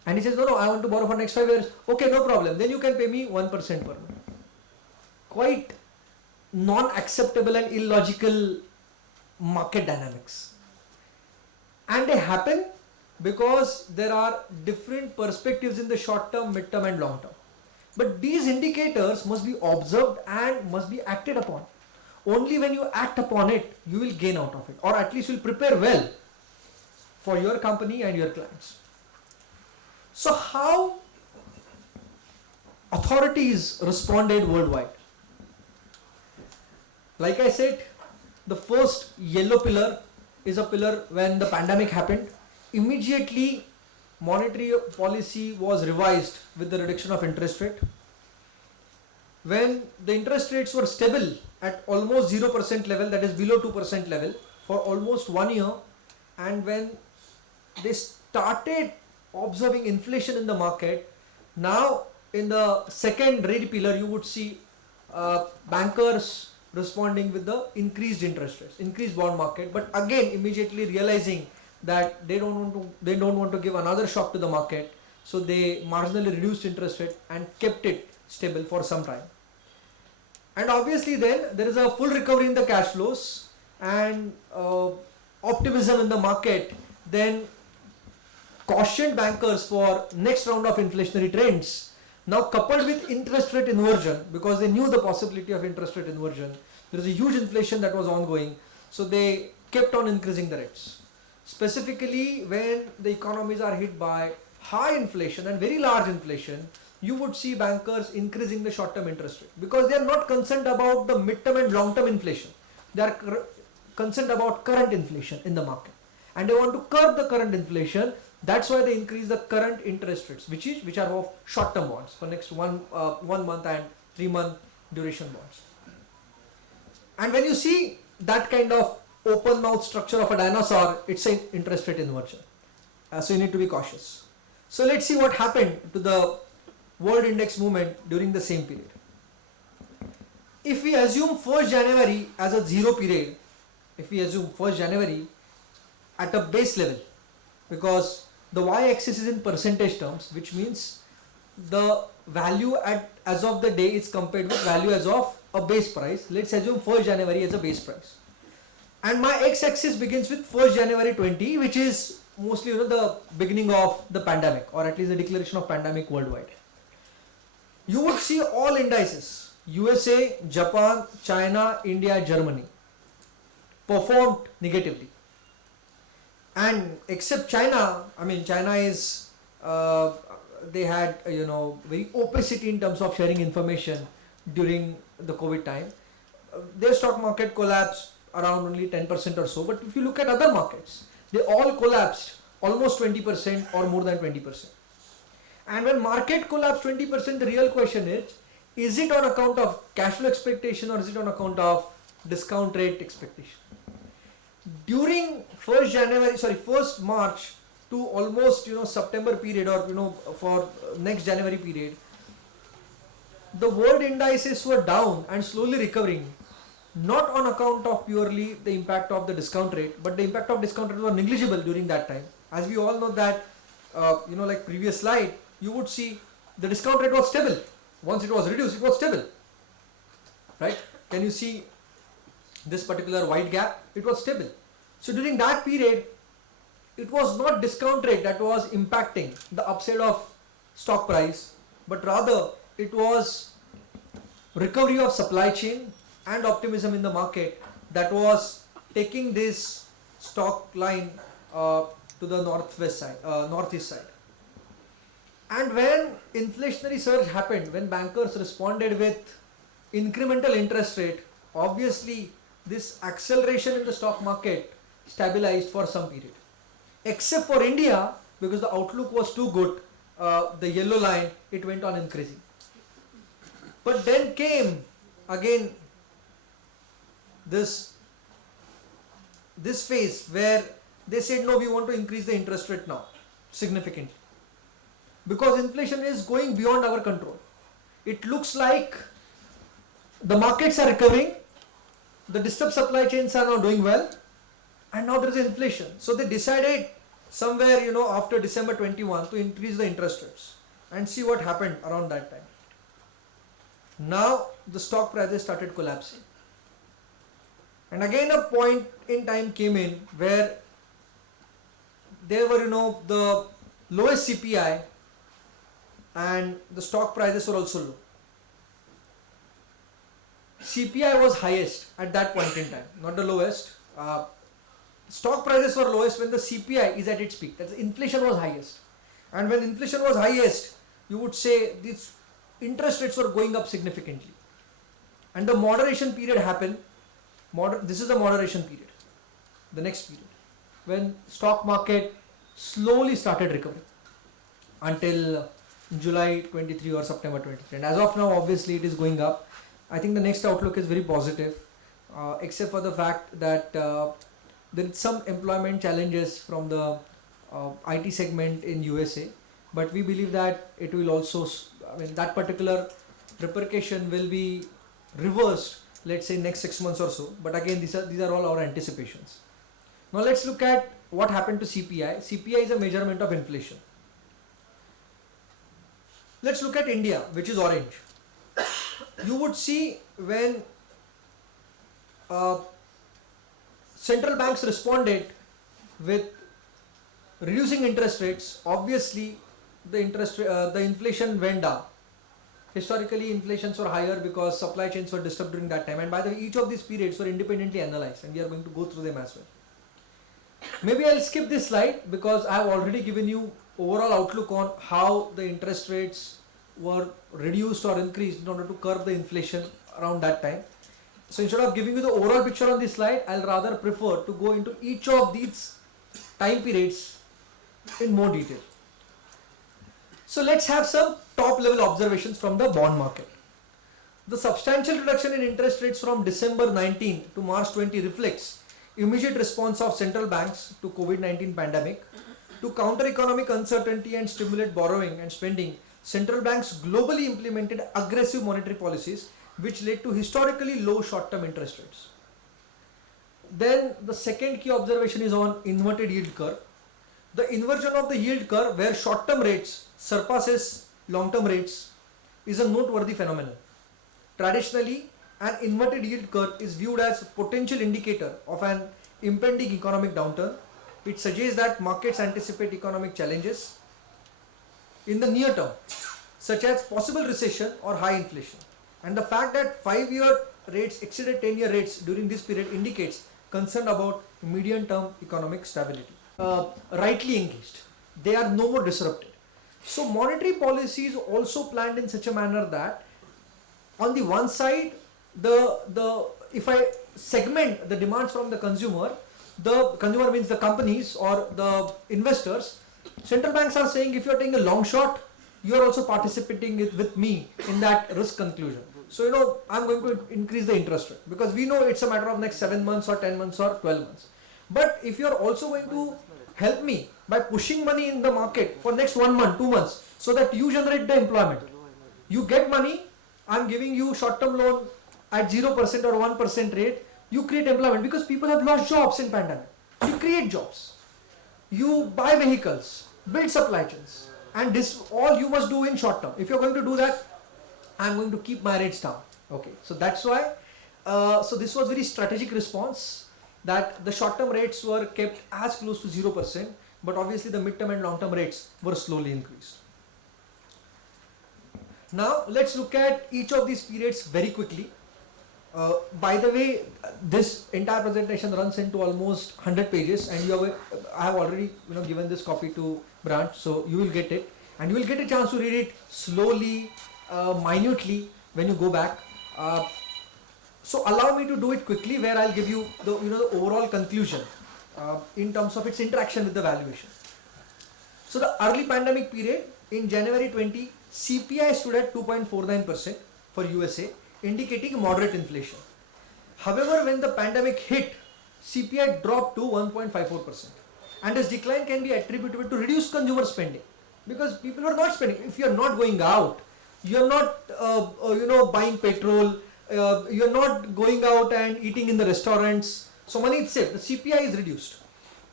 And he says, no, I want to borrow for next 5 years. Okay, no problem. Then you can pay me 1% per month. Quite non-acceptable and illogical market dynamics. And they happen because there are different perspectives in the short term, mid term and long term. But these indicators must be observed and must be acted upon. Only when you act upon it, you will gain out of it, or at least you will prepare well for your company and your clients. So how authorities responded worldwide? Like I said, the first yellow pillar is a pillar when the pandemic happened. Immediately monetary policy was revised with the reduction of interest rate. When the interest rates were stable at almost 0% level, that is below 2% level for almost 1 year, and when they started observing inflation in the market, now in the second red pillar you would see bankers responding with the increased interest rates, increased bond market, but again immediately realizing that they don't want to give another shock to the market, so they marginally reduced interest rate and kept it stable for some time. And obviously then there is a full recovery in the cash flows and optimism in the market then cautioned bankers for next round of inflationary trends. Now coupled with interest rate inversion, because they knew the possibility of interest rate inversion, there is a huge inflation that was ongoing, so they kept on increasing the rates. Specifically when the economies are hit by high inflation and very large inflation, you would see bankers increasing the short-term interest rate, because they are not concerned about the mid-term and long-term inflation. They are concerned about current inflation in the market, and they want to curb the current inflation. That's why they increase the current interest rates, which are of short-term bonds for next 1 month and 3 month duration bonds. And when you see that kind of open mouth structure of a dinosaur, it's an interest rate inversion. So you need to be cautious. So let's see what happened to the world index movement during the same period. If we assume 1st January as a zero period, if we assume 1st January at a base level, because the y-axis is in percentage terms, which means the value as of the day is compared with value as of a base price. Let's assume 1st January as a base price. And my x-axis begins with 1st January 20, which is mostly the beginning of the pandemic, or at least the declaration of pandemic worldwide. You would see all indices, USA, Japan, China, India, Germany, performed negatively. And except China, China is, they had, very opacity in terms of sharing information during the COVID time. Their stock market collapsed around only 10% or so. But if you look at other markets, they all collapsed almost 20% or more than 20%. And when market collapsed 20%, the real question is it on account of cash flow expectation or is it on account of discount rate expectation? During 1st March to almost September period, or for next January period, the world indices were down and slowly recovering, not on account of purely the impact of the discount rate, but the impact of discount rate was negligible during that time. As we all know that, like previous slide, you would see the discount rate was stable. Once it was reduced, it was stable, right? Can you see this particular white gap? It was stable. So during that period, it was not discount rate that was impacting the upside of stock price, but rather it was recovery of supply chain and optimism in the market that was taking this stock line to the northeast side. And when inflationary surge happened, when bankers responded with incremental interest rate, obviously this acceleration in the stock market stabilized for some period. Except for India, because the outlook was too good, the yellow line, it went on increasing. But then came again this phase where they said, no, we want to increase the interest rate now significantly, because inflation is going beyond our control. It looks like the markets are recovering, the disturbed supply chains are now doing well, and now there is inflation. So they decided somewhere, after December 21 to increase the interest rates, and see what happened around that time. Now the stock prices started collapsing, and again a point in time came in where there were, the lowest CPI, and the stock prices were also low. CPI was highest at that point in time, not the lowest. Stock prices were lowest when the CPI is at its peak. That's inflation was highest, and when inflation was highest, you would say these interest rates were going up significantly, and the moderation period happened. This is the moderation period, the next period, when stock market slowly started recovering until July 23 or September 23. And as of now, obviously, it is going up. I think the next outlook is very positive, except for the fact that there is some employment challenges from the IT segment in USA. But we believe that it will also, that particular repercussion will be reversed, let's say next 6 months or so. But again, these are all our anticipations. Now let's look at what happened to CPI. CPI is a measurement of inflation. Let's look at India, which is orange. You would see when central banks responded with reducing interest rates, obviously the inflation went down. Historically, inflations were higher because supply chains were disturbed during that time. And by the way, each of these periods were independently analyzed, and we are going to go through them as well. Maybe I'll skip this slide because I have already given you overall outlook on how the interest rates were reduced or increased in order to curb the inflation around that time. So instead of giving you the overall picture on this slide, I'll rather prefer to go into each of these time periods in more detail. So let's have some top level observations from the bond market. The substantial reduction in interest rates from December 19 to March 20 reflects immediate response of central banks to COVID-19 pandemic. To counter economic uncertainty and stimulate borrowing and spending, central banks globally implemented aggressive monetary policies which led to historically low short-term interest rates. Then the second key observation is on inverted yield curve. The inversion of the yield curve where short-term rates surpasses long-term rates is a noteworthy phenomenon. Traditionally, an inverted yield curve is viewed as a potential indicator of an impending economic downturn. It suggests that markets anticipate economic challenges in the near term, such as possible recession or high inflation. And the fact that 5-year rates exceeded 10-year rates during this period indicates concern about medium-term economic stability. Rightly engaged, they are no more disrupted. So monetary policy is also planned in such a manner that on the one side, if I segment the demands from the consumer means the companies or the investors, central banks are saying if you are taking a long shot, you are also participating with me in that risk conclusion. So I'm going to increase the interest rate because we know it's a matter of next 7 months or 10 months or 12 months. But if you are also going to help me by pushing money in the market for next 1 month, 2 months, so that you generate the employment, you get money, I'm giving you short-term loan at 0% or 1% rate, you create employment because people have lost jobs in pandemic. So you create jobs, you buy vehicles, build supply chains, and this all you must do in short term. If you're going to do that, I'm going to keep my rates down. Okay, so that's why. So this was very strategic response that the short-term rates were kept as close to 0%, but obviously the mid-term and long-term rates were slowly increased. Now let's look at each of these periods very quickly. By the way, this entire presentation runs into almost 100 pages, and I have already given this copy to Branch, so you will get it, and you will get a chance to read it slowly, minutely when you go back. So allow me to do it quickly, where I'll give you the overall conclusion in terms of its interaction with the valuation. So the early pandemic period in January 20, CPI stood at 2.49% for USA, indicating moderate inflation. However, when the pandemic hit, CPI dropped to 1.54%, and this decline can be attributable to reduced consumer spending because people are not spending. If you are not going out, you are not buying petrol, you are not going out and eating in the restaurants, so money is saved. The CPI is reduced.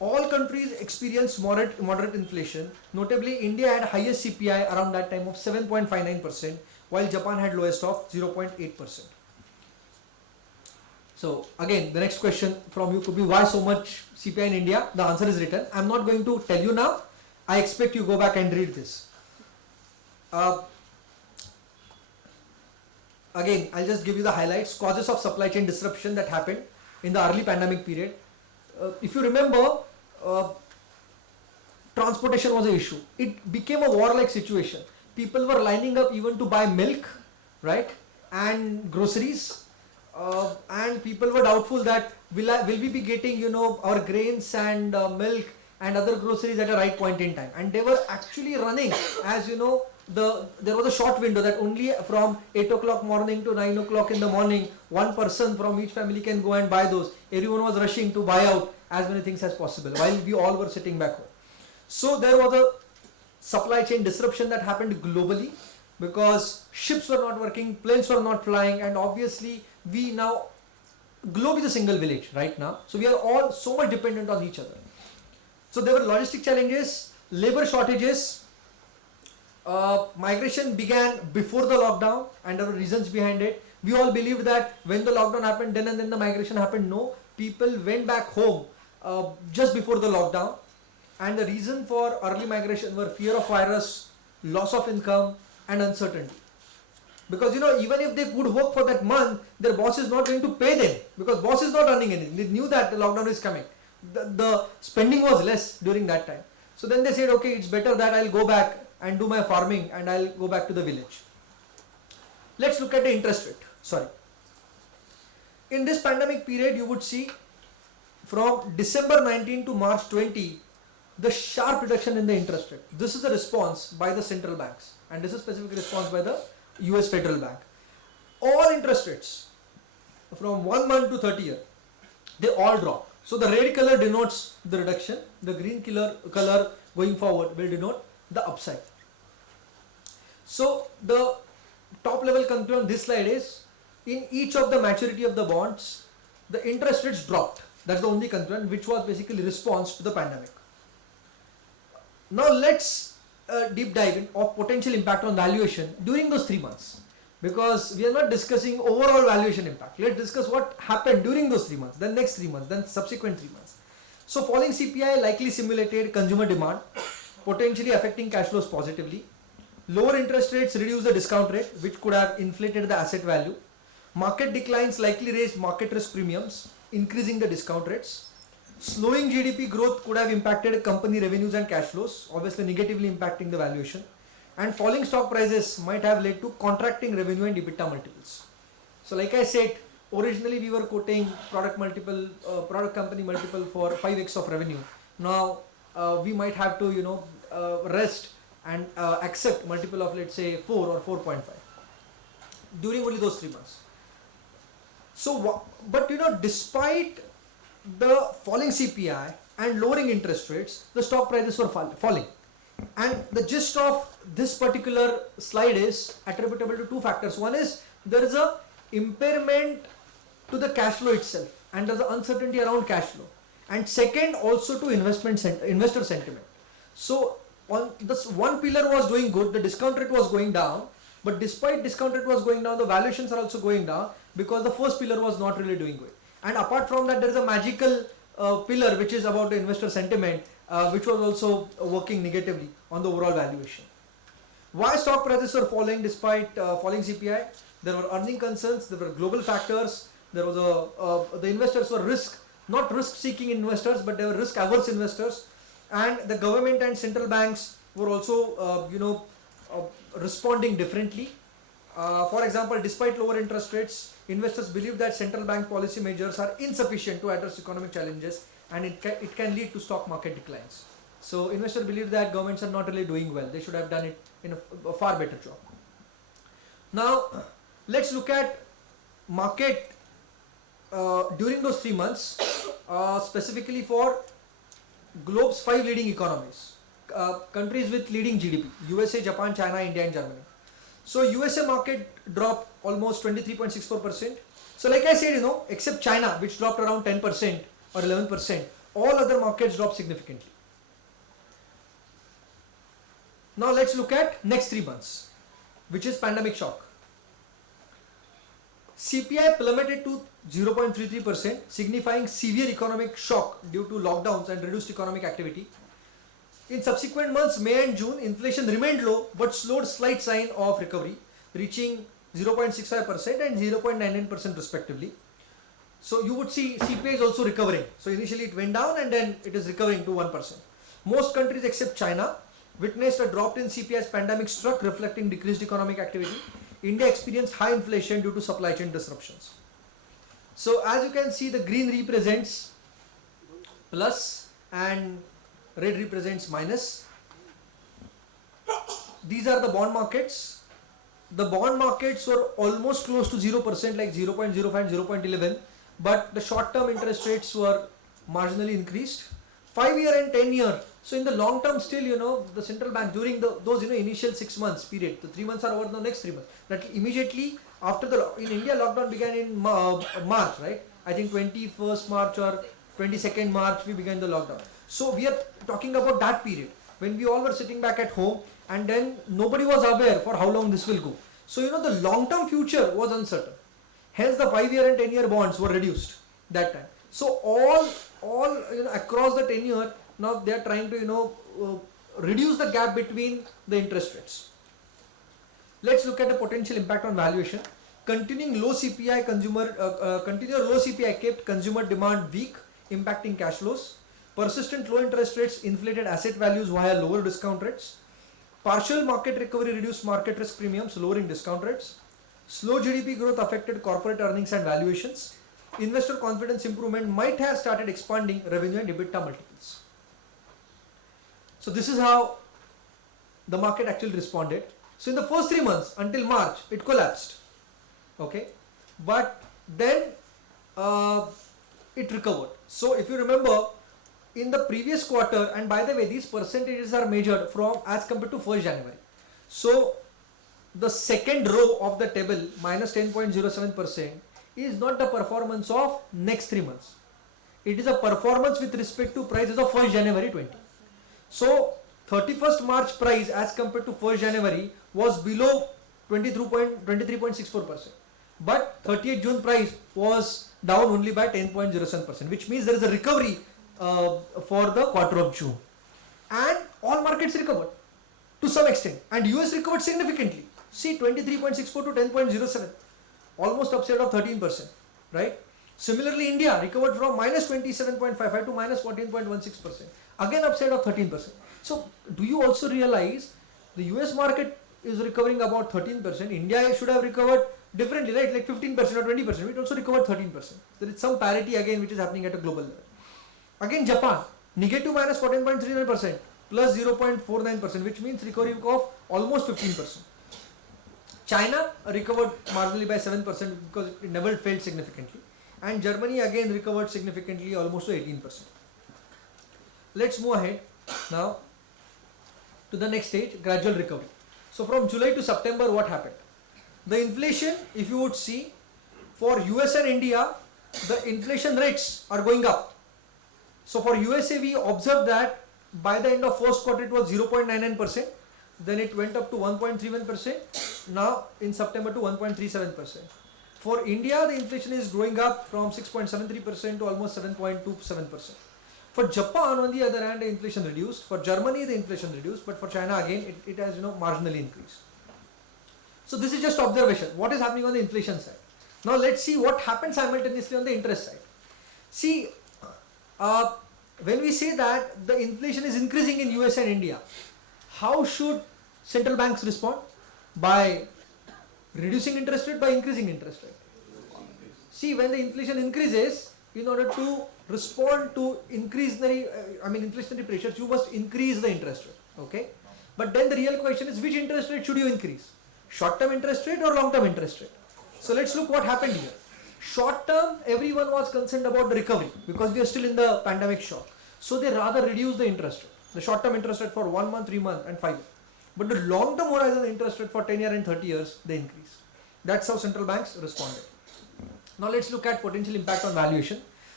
all countries experienced moderate inflation. Notably, India had highest CPI around that time of 7.59%, while Japan had lowest of 0.8%. So again, the next question from you could be, why so much CPI in India? The answer is written. I'm not going to tell you now. I expect you go back and read this. Again, I'll just give you the highlights. Causes of supply chain disruption that happened in the early pandemic period. If you remember, transportation was an issue. It became a war-like situation. People were lining up even to buy milk, right, and groceries, and people were doubtful that will we be getting our grains and milk and other groceries at a right point in time. And they were actually running, as there was a short window that only from 8 o'clock morning to 9 o'clock in the morning, one person from each family can go and buy those. Everyone was rushing to buy out as many things as possible while we all were sitting back home. So there was a supply chain disruption that happened globally because ships were not working, planes were not flying, and obviously globe is a single village right now. So we are all so much dependent on each other. So there were logistic challenges, labor shortages, migration began before the lockdown, and there were reasons behind it. We all believed that when the lockdown happened, then and then the migration happened. No, people went back home just before the lockdown, and the reason for early migration were fear of virus, loss of income, and uncertainty. Because even if they could work for that month, their boss is not going to pay them because boss is not earning anything. They knew that the lockdown is coming. The spending was less during that time. So then they said, okay, it's better that I'll go back and do my farming and I'll go back to the village. Let's look at the interest rate. In this pandemic period, you would see from December 19 to March 20, the sharp reduction in the interest rate. This is a response by the central banks, and this is specific response by the US Federal Bank. All interest rates from 1 month to 30 year, they all drop. So the red color denotes the reduction, the green color going forward will denote the upside. So the top level conclusion on this slide is, in each of the maturity of the bonds, the interest rates dropped. That's the only conclusion, which was basically response to the pandemic. Now let's deep dive in of potential impact on valuation during those 3 months, because we are not discussing overall valuation impact. Let's discuss what happened during those 3 months, then next 3 months, then subsequent 3 months. So falling CPI likely simulated consumer demand, potentially affecting cash flows positively. Lower interest rates reduce the discount rate, which could have inflated the asset value. Market declines likely raised market risk premiums, increasing the discount rates. Slowing GDP growth could have impacted company revenues and cash flows, obviously negatively impacting the valuation. And falling stock prices might have led to contracting revenue and EBITDA multiples. So like I said, originally we were quoting product company multiple for 5x of revenue. Now we might have to rest and accept multiple of, let's say, 4 or 4.5 during only those 3 months. So but despite the falling CPI and lowering interest rates, the stock prices were falling. And the gist of this particular slide is attributable to 2 factors. One is there is a impairment to the cash flow itself, and there's an uncertainty around cash flow. And second, also to investor sentiment. So on this one pillar was doing good, the discount rate was going down, but despite discount rate was going down, the valuations are also going down because the first pillar was not really doing good. And apart from that, there is a magical pillar which is about the investor sentiment, which was also working negatively on the overall valuation. Why stock prices were falling despite falling CPI? There were earning concerns, there were global factors, there was the investors were not risk-seeking investors, but they were risk-averse investors, and the government and central banks were also responding differently. For example, despite lower interest rates, investors believe that central bank policy measures are insufficient to address economic challenges, and it can lead to stock market declines. So investors believe that governments are not really doing well. They should have done it in a far better job. Now let's look at market during those 3 months, specifically for globe's 5 leading economies, countries with leading GDP: USA, Japan, China, India, and Germany. So USA market dropped almost 23.64%. So like I said, except China, which dropped around 10% or 11%, all other markets dropped significantly. Now let's look at next 3 months, which is pandemic shock. CPI plummeted to 0.33%, signifying severe economic shock due to lockdowns and reduced economic activity. In subsequent months, May and June, inflation remained low but showed slight sign of recovery, reaching 0.65% and 0.99% respectively. So you would see CPI is also recovering. So initially it went down and then it is recovering to 1%. Most countries except China witnessed a drop in CPI as pandemic struck, reflecting decreased economic activity. India experienced high inflation due to supply chain disruptions. So as you can see, the green represents plus and red represents minus. These are the bond markets. The bond markets were almost close to 0%, like 0.05 and 0.11, but the short-term interest rates were marginally increased. 5-year and 10-year. So in the long term, still, the central bank during those initial 6 months period, the 3 months are over the next 3 months. That immediately after in India, lockdown began in March, right? I think 21st March or 22nd March we began the lockdown. So we are talking about that period when we all were sitting back at home, and then nobody was aware for how long this will go. So the long term future was uncertain. Hence the 5-year and 10-year bonds were reduced that time. So all across the 10-year, now they are trying to reduce the gap between the interest rates. Let's look at the potential impact on valuation. Continuing low CPI kept consumer demand weak, impacting cash flows. Persistent low interest rates inflated asset values via lower discount rates. Partial market recovery reduced market risk premiums, lowering discount rates. Slow GDP growth affected corporate earnings and valuations. Investor confidence improvement might have started expanding revenue and EBITDA multiples. So this is how the market actually responded. So in the first 3 months until March, it collapsed. Okay, but then it recovered. So if you remember, in the previous quarter, and by the way, these percentages are measured from as compared to 1st January. So the second row of the table, minus 10.07%, is not the performance of next 3 months. It is a performance with respect to prices of 1st January 20. So 31st March price as compared to 1st January was below 23.64%. But 30th June price was down only by 10.07%, which means there is a recovery for the quarter of June. And all markets recovered to some extent. And US recovered significantly. See, 23.64 to 10.07. Almost upside of 13%. Right? Similarly, India recovered from minus 27.55 to minus 14.16%. Again upside of 13%. So, do you also realize the US market is recovering about 13%. India should have recovered differently, right? Like 15% or 20%. It also recovered 13%. There is some parity again which is happening at a global level. Again, Japan, negative minus 14.39%, plus 0.49%, which means recovery of almost 15%. China recovered marginally by 7% because it never failed significantly. And Germany again recovered significantly, almost to 18%. Let's move ahead now to the next stage, gradual recovery. So from July to September, what happened? The inflation, if you would see, for US and India, the inflation rates are going up. So for USA, we observed that by the end of first quarter, it was 0.99%. Then it went up to 1.31%. Now in September to 1.37%. For India, the inflation is growing up from 6.73% to almost 7.27%. For Japan, on the other hand, the inflation reduced. For Germany, the inflation reduced. But for China, again, it has marginally increased. So this is just observation. What is happening on the inflation side? Now let's see what happens simultaneously on the interest side. See, when we say that the inflation is increasing in US and India, how should central banks respond? By reducing interest rate, by increasing interest rate. See, when the inflation increases, in order to respond to inflationary pressures, you must increase the interest rate. Okay, but then the real question is, which interest rate should you increase? Short-term interest rate or long-term interest rate? So let's look what happened here. Short-term, everyone was concerned about the recovery because we are still in the pandemic shock. So they rather reduce the interest rate. The short-term interest rate for 1 month, 3 months and 5 years. But the long-term horizon interest rate for 10 years and 30 years, they increase. That's how central banks responded. Now let's look at potential impact on valuation.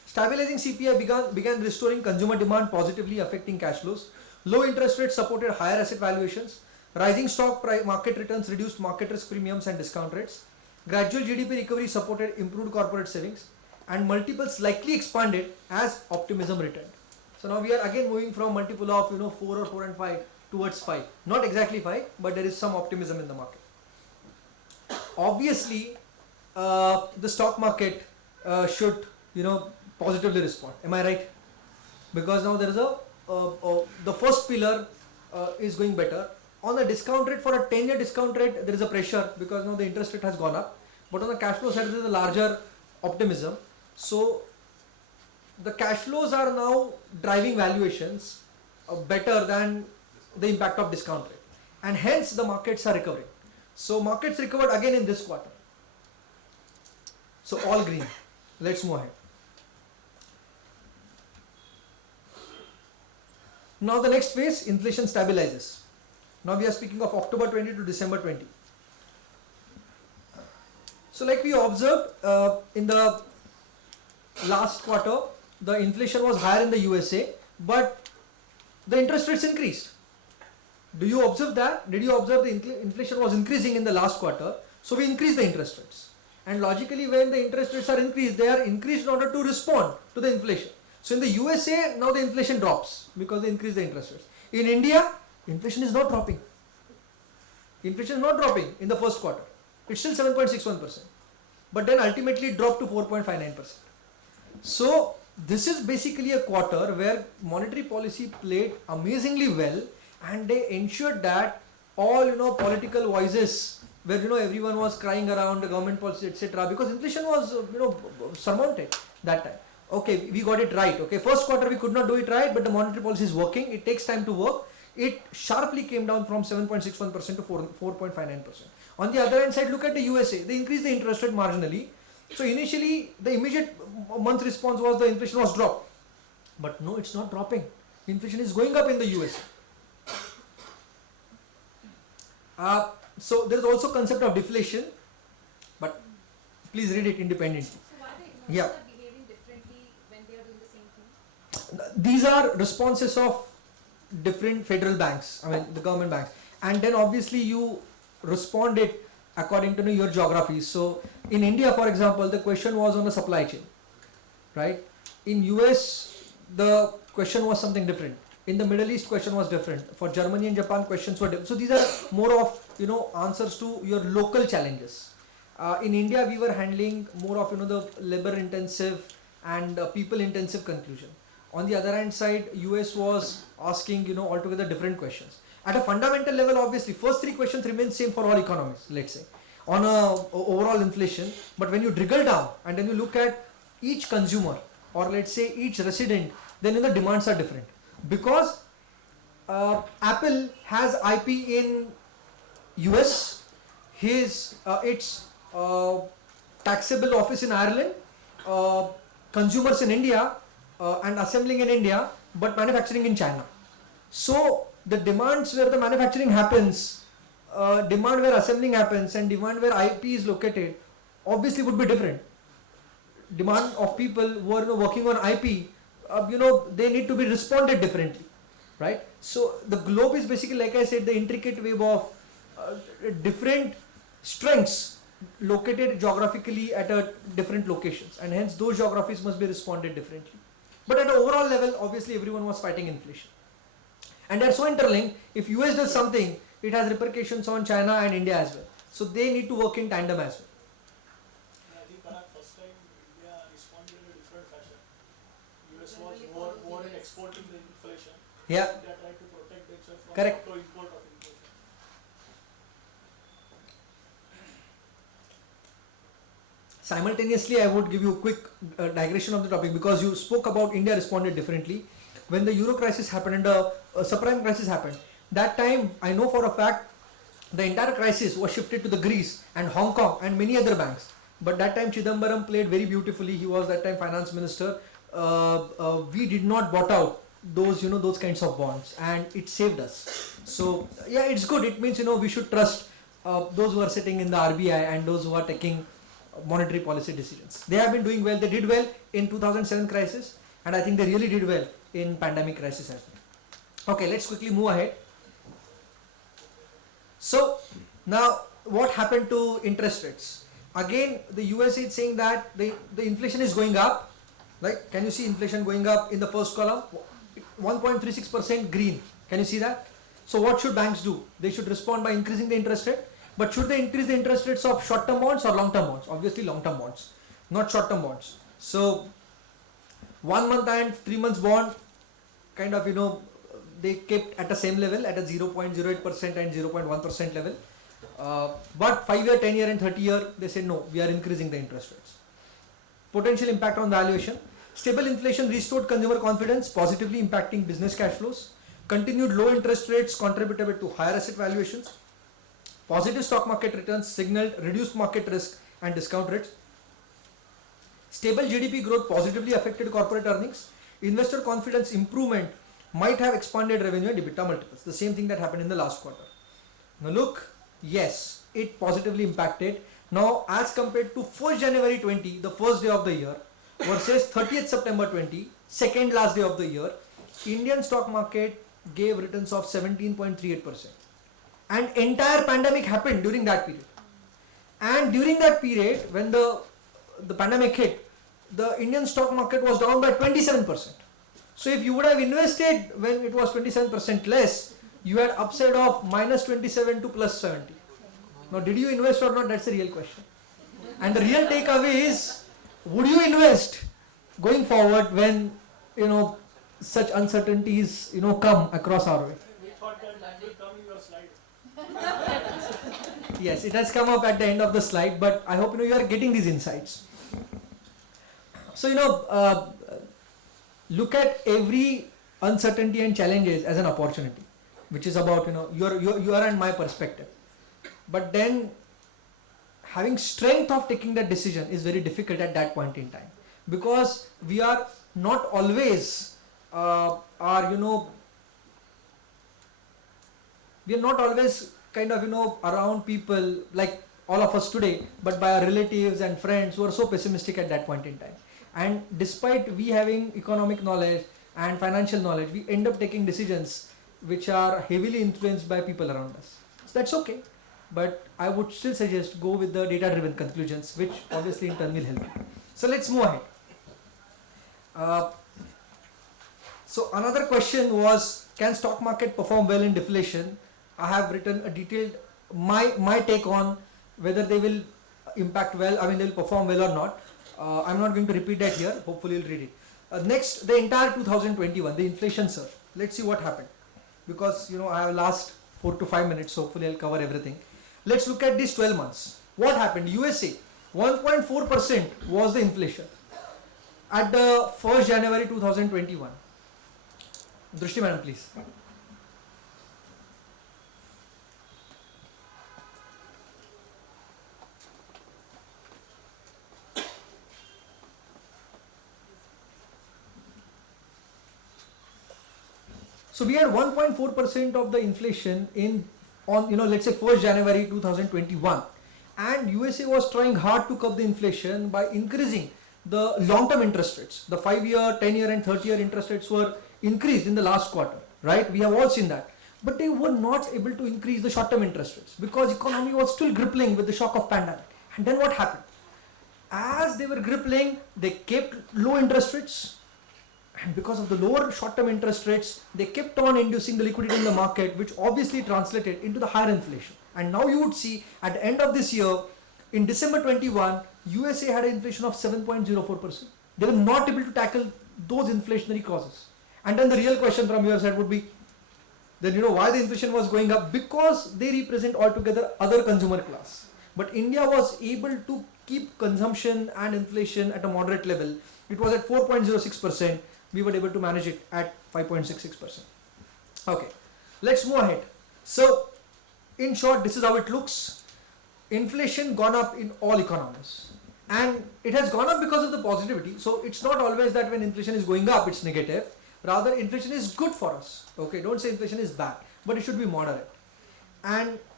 Stabilizing CPI began restoring consumer demand, positively affecting cash flows. Low interest rates supported higher asset valuations. Rising market returns reduced market risk premiums and discount rates. Gradual GDP recovery supported improved corporate savings, and multiples likely expanded as optimism returned. So now we are again moving from multiple of 4 or 4 and 5 towards 5. Not exactly 5, but there is some optimism in the market. Obviously, the stock market should positively respond. Am I right? Because now there is the first pillar is going better. On the discount rate, for a 10-year discount rate, there is a pressure because now the interest rate has gone up. But on the cash flow side, there is a larger optimism. So the cash flows are now driving valuations better than the impact of discount rate, and hence the markets are recovering. So markets recovered again in this quarter. So all green. Let's move ahead. Now the next phase, inflation stabilizes. Now we are speaking of October 20 to December 20. So like we observed in the last quarter, the inflation was higher in the USA, but the interest rates increased. Do you observe that? Did you observe the inflation was increasing in the last quarter? So we increased the interest rates. And logically, when the interest rates are increased, they are increased in order to respond to the inflation. So in the USA, now the inflation drops because they increase the interest rates. In India, inflation is not dropping. Inflation is not dropping in the first quarter. It's still 7.61%. But then ultimately it dropped to 4.59%. So this is basically a quarter where monetary policy played amazingly well, and they ensured that all political voices where everyone was crying around the government policy, etc., because inflation was surmounted that time. Okay, we got it right. Okay, first quarter we could not do it right, but the monetary policy is working. It takes time to work. It sharply came down from 7.61% to 4.59%. On the other hand side, look at the USA. They increased the interest rate marginally. So initially, the immediate month response was the inflation was dropped. But no, it's not dropping. Inflation is going up in the USA. So there is also concept of deflation, but please read it independently. So why the economies are behaving differently when they are doing the same thing? These are responses of different federal banks, the government banks, and then obviously you respond it according to your geography. So in India, for example, the question was on the supply chain, right? In US, the question was something different. In the Middle East, question was different. For Germany and Japan, questions were different. So these are more of answers to your local challenges. In India, we were handling more of the labor intensive and people intensive conclusion. On the other hand side, US was asking altogether different questions. At a fundamental level, obviously, first three questions remain same for all economies, let's say, on overall inflation. But when you drill down and then you look at each consumer or let's say each resident, then the demands are different. Because Apple has IP in US, its taxable office in Ireland, consumers in India, and assembling in India, but manufacturing in China. So the demands where the manufacturing happens, demand where assembling happens, and demand where IP is located, obviously would be different. Demand of people who are working on IP, they need to be responded differently, right? So the globe is basically, like I said, the intricate web of different strengths located geographically at different locations, and hence those geographies must be responded differently. But at an overall level, obviously everyone was fighting inflation, and they're so interlinked. If US does something, it has repercussions on China and India as well. So they need to work in tandem as well. I think Parag, first time India responded in a different fashion. US was more in exporting the inflation. Yeah. India tried to protect themselves from Correct. import of inflation. Simultaneously, I would give you a quick digression of the topic, because you spoke about India responded differently. When the Euro crisis happened and the subprime crisis happened, that time I know for a fact the entire crisis was shifted to the Greece and Hong Kong and many other banks. But that time Chidambaram played very beautifully. He was that time finance minister. We did not bought out those kinds of bonds, and it saved us. So yeah, it's good. It means we should trust those who are sitting in the RBI and those who are taking monetary policy decisions. They have been doing well. They did well in 2007 crisis, and I think they really did well in pandemic crisis as well. Okay, let's quickly move ahead. So now what happened to interest rates? Again, the USA is saying that the inflation is going up. Like, can you see inflation going up in the first column? 1.36% green. Can you see that? So what should banks do? They should respond by increasing the interest rate. But should they increase the interest rates of short-term bonds or long-term bonds? Obviously long-term bonds, not short-term bonds. So 1 month and 3 months bond, kind of, they kept at the same level at a 0.08% and 0.1% level. But 5-year, 10-year and 30-year, they said no, we are increasing the interest rates. Potential impact on valuation. Stable inflation restored consumer confidence, positively impacting business cash flows. Continued low interest rates contributed to higher asset valuations. Positive stock market returns signaled reduced market risk and discount rates. Stable GDP growth positively affected corporate earnings. Investor confidence improvement might have expanded revenue and EBITDA multiples. The same thing that happened in the last quarter. Now look, yes, it positively impacted. Now as compared to 1st January 20, the first day of the year, versus 30th September 20, second last day of the year, Indian stock market gave returns of 17.38%. And entire pandemic happened during that period. And during that period, when the pandemic hit, the Indian stock market was down by 27%. So if you would have invested when it was 27% less, you had upside of minus 27 to plus 70. Now did you invest or not? That's the real question. And the real takeaway is, would you invest going forward when, such uncertainties, come across our way? We thought that will come in your slide. Yes, it has come up at the end of the slide, but I hope you are getting these insights. So look at every uncertainty and challenges as an opportunity, which is about your and my perspective. But then having strength of taking that decision is very difficult at that point in time, because we are not always we are not always kind of around people like all of us today, but by our relatives and friends who are so pessimistic at that point in time. And despite we having economic knowledge and financial knowledge, we end up taking decisions which are heavily influenced by people around us. So that's okay, but I would still suggest go with the data driven conclusions, which obviously in turn will help you. So let's move ahead. So another question was, can stock market perform well in deflation? I have written a detailed my take on whether they will impact well, they will perform well or not. I'm not going to repeat that here, hopefully you'll read it. Next, the entire 2021, the inflation surge. Let's see what happened, because I have last 4 to 5 minutes, so hopefully I'll cover everything. Let's look at these 12 months. What happened? USA, 1.4% was the inflation at the 1st January 2021. Drishti madam, please. So we had 1.4% of the inflation on let's say 1st January 2021, and USA was trying hard to curb the inflation by increasing the long-term interest rates. The 5-year, 10-year and 30-year interest rates were increased in the last quarter, right? We have all seen that. But they were not able to increase the short-term interest rates because economy was still grappling with the shock of pandemic. And then what happened? As they were grappling, they kept low interest rates. And because of the lower short-term interest rates, they kept on inducing the liquidity in the market, which obviously translated into the higher inflation. And now you would see at the end of this year, in December 21, USA had an inflation of 7.04%. They were not able to tackle those inflationary causes. And then the real question from your side would be, then why the inflation was going up? Because they represent altogether other consumer class. But India was able to keep consumption and inflation at a moderate level. It was at 4.06%. We were able to manage it at 5.66%. Okay, let's move ahead. So, in short, this is how it looks. Inflation gone up in all economies. And it has gone up because of the positivity. So, it's not always that when inflation is going up, it's negative. Rather, inflation is good for us. Okay, don't say inflation is bad, but it should be moderate. And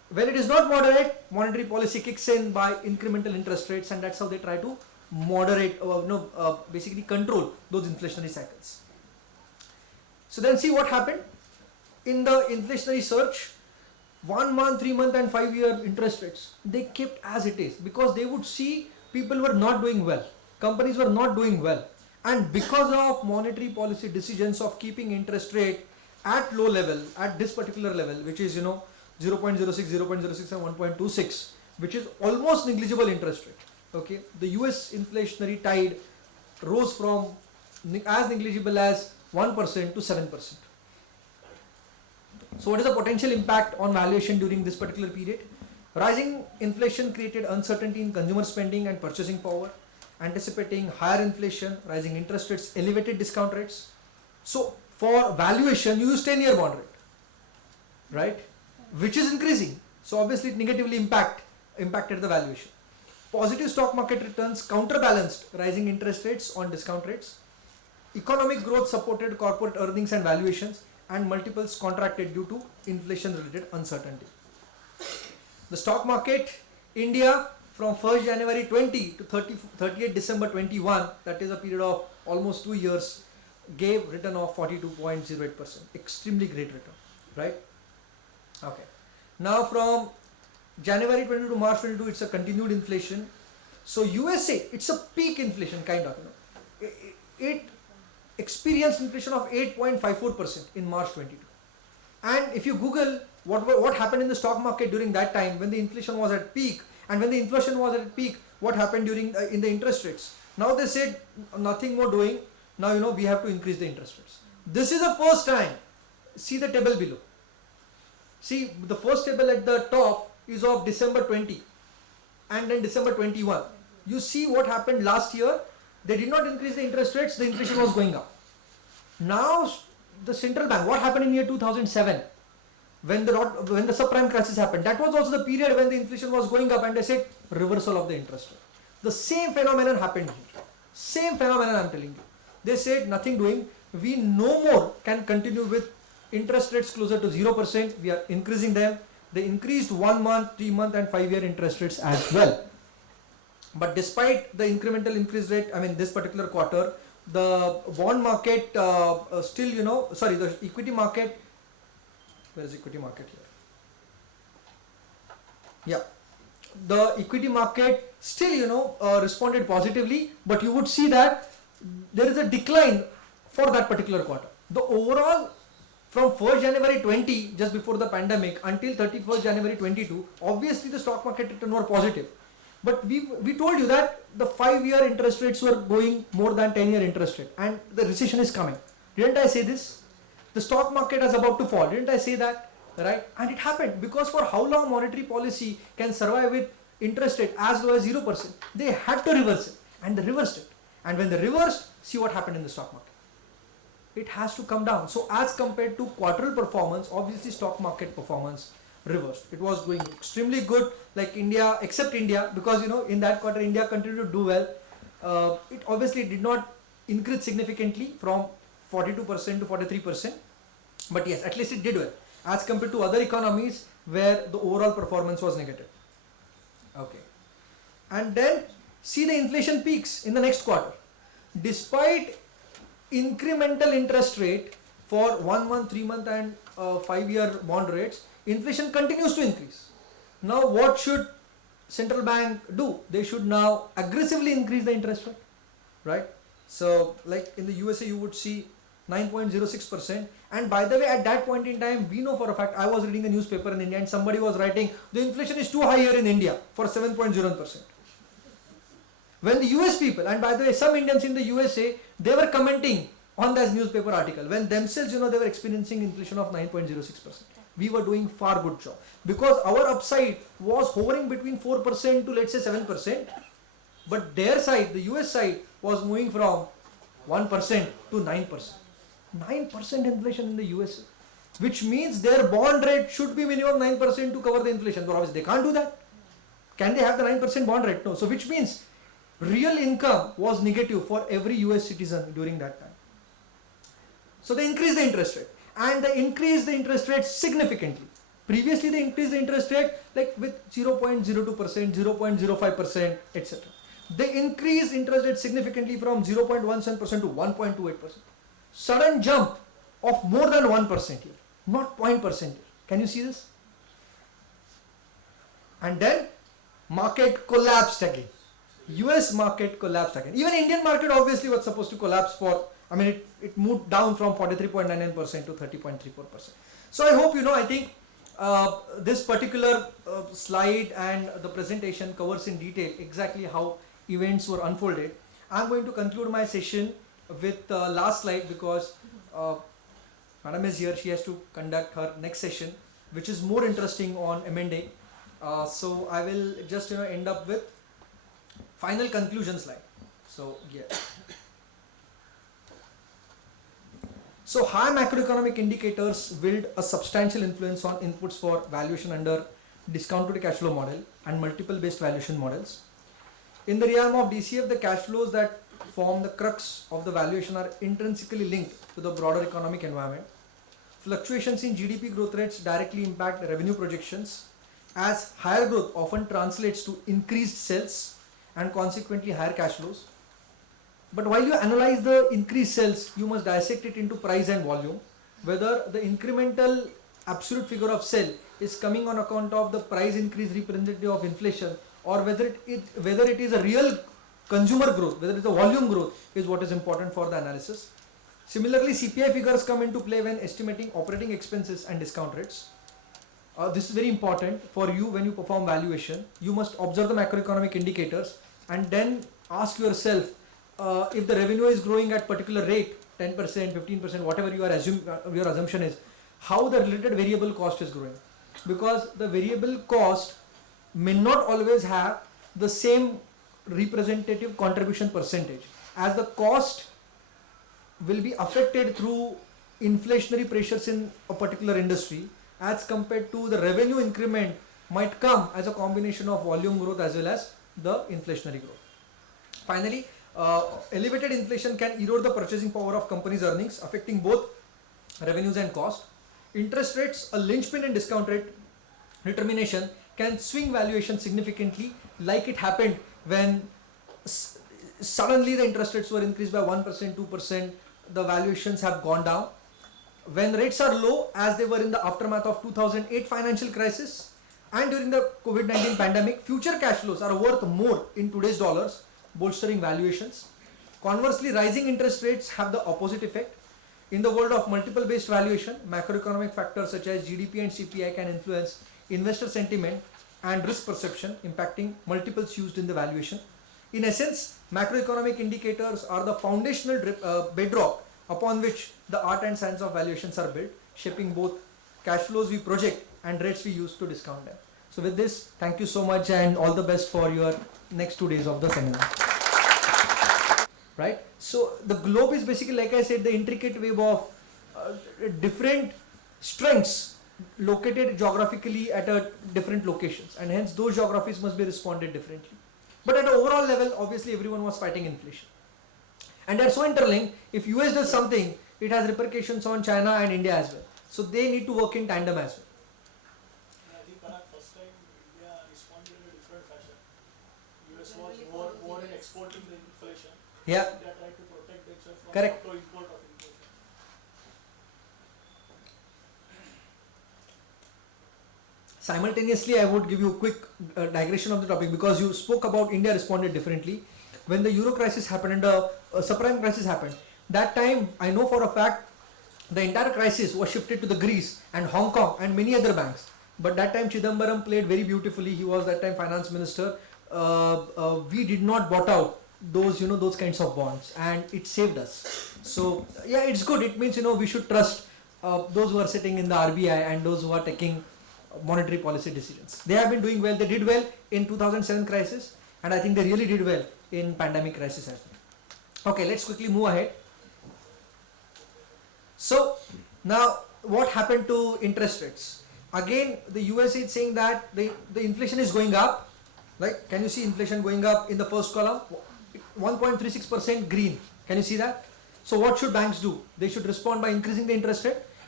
When it is not moderate, monetary policy kicks in by incremental interest rates, and that's how they try to moderate, basically control those inflationary cycles. So then see what happened in the inflationary surge. 1 month, 3 month and 5-year interest rates, they kept as it is, because they would see people were not doing well, companies were not doing well, and because of monetary policy decisions of keeping interest rate at low level, at this particular level, which is 0.06, 0.06 and 1.26, which is almost negligible interest rate. Okay, the US inflationary tide rose from as negligible as 1% to 7%. So what is the potential impact on valuation during this particular period? Rising inflation created uncertainty in consumer spending and purchasing power, anticipating higher inflation, rising interest rates, elevated discount rates. So for valuation, you use 10-year bond rate, right? Which is increasing. So obviously it negatively impacted the valuation. Positive stock market returns counterbalanced rising interest rates on discount rates. Economic growth supported corporate earnings and valuations, and multiples contracted due to inflation-related uncertainty. The stock market, India, from 1st January 20 to 38 December 21, that is a period of almost 2 years, gave return of 42.08%. Extremely great return, right? Okay. Now from January 22 to March 22, it's a continued inflation. So USA, it's a peak inflation kind of, it experienced inflation of 8.54% in March 22. And if you Google what happened in the stock market during that time, when the inflation was at peak, and when the inflation was at peak, what happened during in the interest rates? Now they said nothing more doing. Now we have to increase the interest rates. This is the first time. See the table below. See the first table at the top is of December 20 and then December 21. You see what happened last year. They did not increase the interest rates, the inflation was going up. Now the central bank, what happened in year 2007 when the subprime crisis happened? That was also the period when the inflation was going up, and they said reversal of the interest rate. The same phenomenon happened here. Same phenomenon, I'm telling you. They said nothing doing. We no more can continue with interest rates closer to 0%. We are increasing them. They increased 1 month, 3 month and 5-year interest rates as well. But despite the incremental increase rate, this particular quarter, the bond market still, the equity market, where is equity market here? Yeah, the equity market still, responded positively, but you would see that there is a decline for that particular quarter. The overall, from 1st January 20, just before the pandemic, until 31st January 22, obviously the stock market return were positive. But we told you that the 5-year interest rates were going more than 10-year interest rate, and the recession is coming. Didn't I say this? The stock market is about to fall. Didn't I say that? Right? And it happened, because for how long monetary policy can survive with interest rate as low as 0%? They had to reverse it, and they reversed it. And when they reversed, see what happened in the stock market. It has to come down. So as compared to quarterly performance, obviously stock market performance reversed. It was going extremely good, like India, except India, because in that quarter India continued to do well. It obviously did not increase significantly from 42% to 43%, but yes, at least it did well as compared to other economies where the overall performance was negative. Okay, and then see the inflation peaks in the next quarter. Despite incremental interest rate for 1 month, 3 month and 5-year bond rates, inflation continues to increase. Now what should central bank do? They should now aggressively increase the interest rate, right? So like in the USA you would see 9.06%, and by the way, at that point in time, we know for a fact, I was reading a newspaper in India and somebody was writing the inflation is too high here in India for 7.01%. When the US people, and by the way, some Indians in the USA, they were commenting on that newspaper article when themselves, they were experiencing inflation of 9.06%. We were doing far good job, because our upside was hovering between 4% to let's say 7%, but their side, the US side, was moving from 1% to 9%. 9% inflation in the USA, which means their bond rate should be minimum 9% to cover the inflation. But obviously they can't do that. Can they have the 9% bond rate? No. So which means real income was negative for every US citizen during that time. So they increased the interest rate, and they increased the interest rate significantly. Previously they increased the interest rate like with 0.02%, 0.05%, etc. They increased interest rate significantly from 0.17% to 1.28%. Sudden jump of more than 1% here, not 0.% here. Can you see this? And then market collapsed again. US market collapsed again. Even Indian market obviously was supposed to collapse for, I mean it moved down from 43.99% to 30.34%. So I hope I think this particular slide and the presentation covers in detail exactly how events were unfolded. I'm going to conclude my session with last slide because Madam is here. She has to conduct her next session, which is more interesting on M&A. So I will just end up with final conclusion slide. So yeah. So high macroeconomic indicators wield a substantial influence on inputs for valuation under discounted cash flow model and multiple based valuation models. In the realm of DCF, the cash flows that form the crux of the valuation are intrinsically linked to the broader economic environment. Fluctuations in GDP growth rates directly impact revenue projections, as higher growth often translates to increased sales and consequently higher cash flows. But while you analyze the increased sales, you must dissect it into price and volume, whether the incremental absolute figure of sale is coming on account of the price increase representative of inflation, or whether it is a real consumer growth, whether it is a volume growth is what is important for the analysis. Similarly, CPI figures come into play when estimating operating expenses and discount rates. This is very important for you when you perform valuation. You must observe the macroeconomic indicators and then ask yourself if the revenue is growing at particular rate, 10%, 15%, whatever your assumption is, how the related variable cost is growing. Because the variable cost may not always have the same representative contribution percentage, as the cost will be affected through inflationary pressures in a particular industry, as compared to the revenue increment might come as a combination of volume growth as well as the inflationary growth. Finally, elevated inflation can erode the purchasing power of companies' earnings, affecting both revenues and cost. Interest rates, a linchpin in discount rate determination, can swing valuation significantly, like it happened when suddenly the interest rates were increased by 1%, 2%, the valuations have gone down. When rates are low, as they were in the aftermath of 2008 financial crisis and during the COVID-19 pandemic, future cash flows are worth more in today's dollars, bolstering valuations. Conversely, rising interest rates have the opposite effect. In the world of multiple based valuation, macroeconomic factors such as GDP and CPI can influence investor sentiment and risk perception, impacting multiples used in the valuation. In essence, macroeconomic indicators are the foundational bedrock upon which the art and science of valuations are built, shaping both cash flows we project and rates we use to discount them. So with this, thank you so much and all the best for your next 2 days of the seminar. Right? So the globe is basically, like I said, the intricate web of different strengths located geographically at different locations, and hence those geographies must be responded differently. But at an overall level, obviously everyone was fighting inflation. And they're so interlinked. If US does something, it has repercussions on China and India as well. So they need to work in tandem as well. I think Parag, first time India responded in a different fashion. US was more in exporting the inflation. Yeah. India tried to protect themselves from Correct. auto-import of inflation. Simultaneously, I would give you a quick digression of the topic, because you spoke about India responded differently. When the Euro crisis happened and the subprime crisis happened, that time I know for a fact the entire crisis was shifted to the Greece and Hong Kong and many other banks. But that time Chidambaram played very beautifully. He was that time finance minister. We did not bought out those those kinds of bonds, and it saved us. So yeah, it's good. It means we should trust those who are sitting in the RBI and those who are taking monetary policy decisions. They have been doing well. They did well in 2007 crisis, and I think they really did well in pandemic crisis as well. Okay, let's quickly move ahead. So now what happened to interest rates? Again, the US is saying that the inflation is going up. Like, can you see inflation going up in the first column? 1.36% green. Can you see that? So what should banks do? They should respond by increasing the interest rate.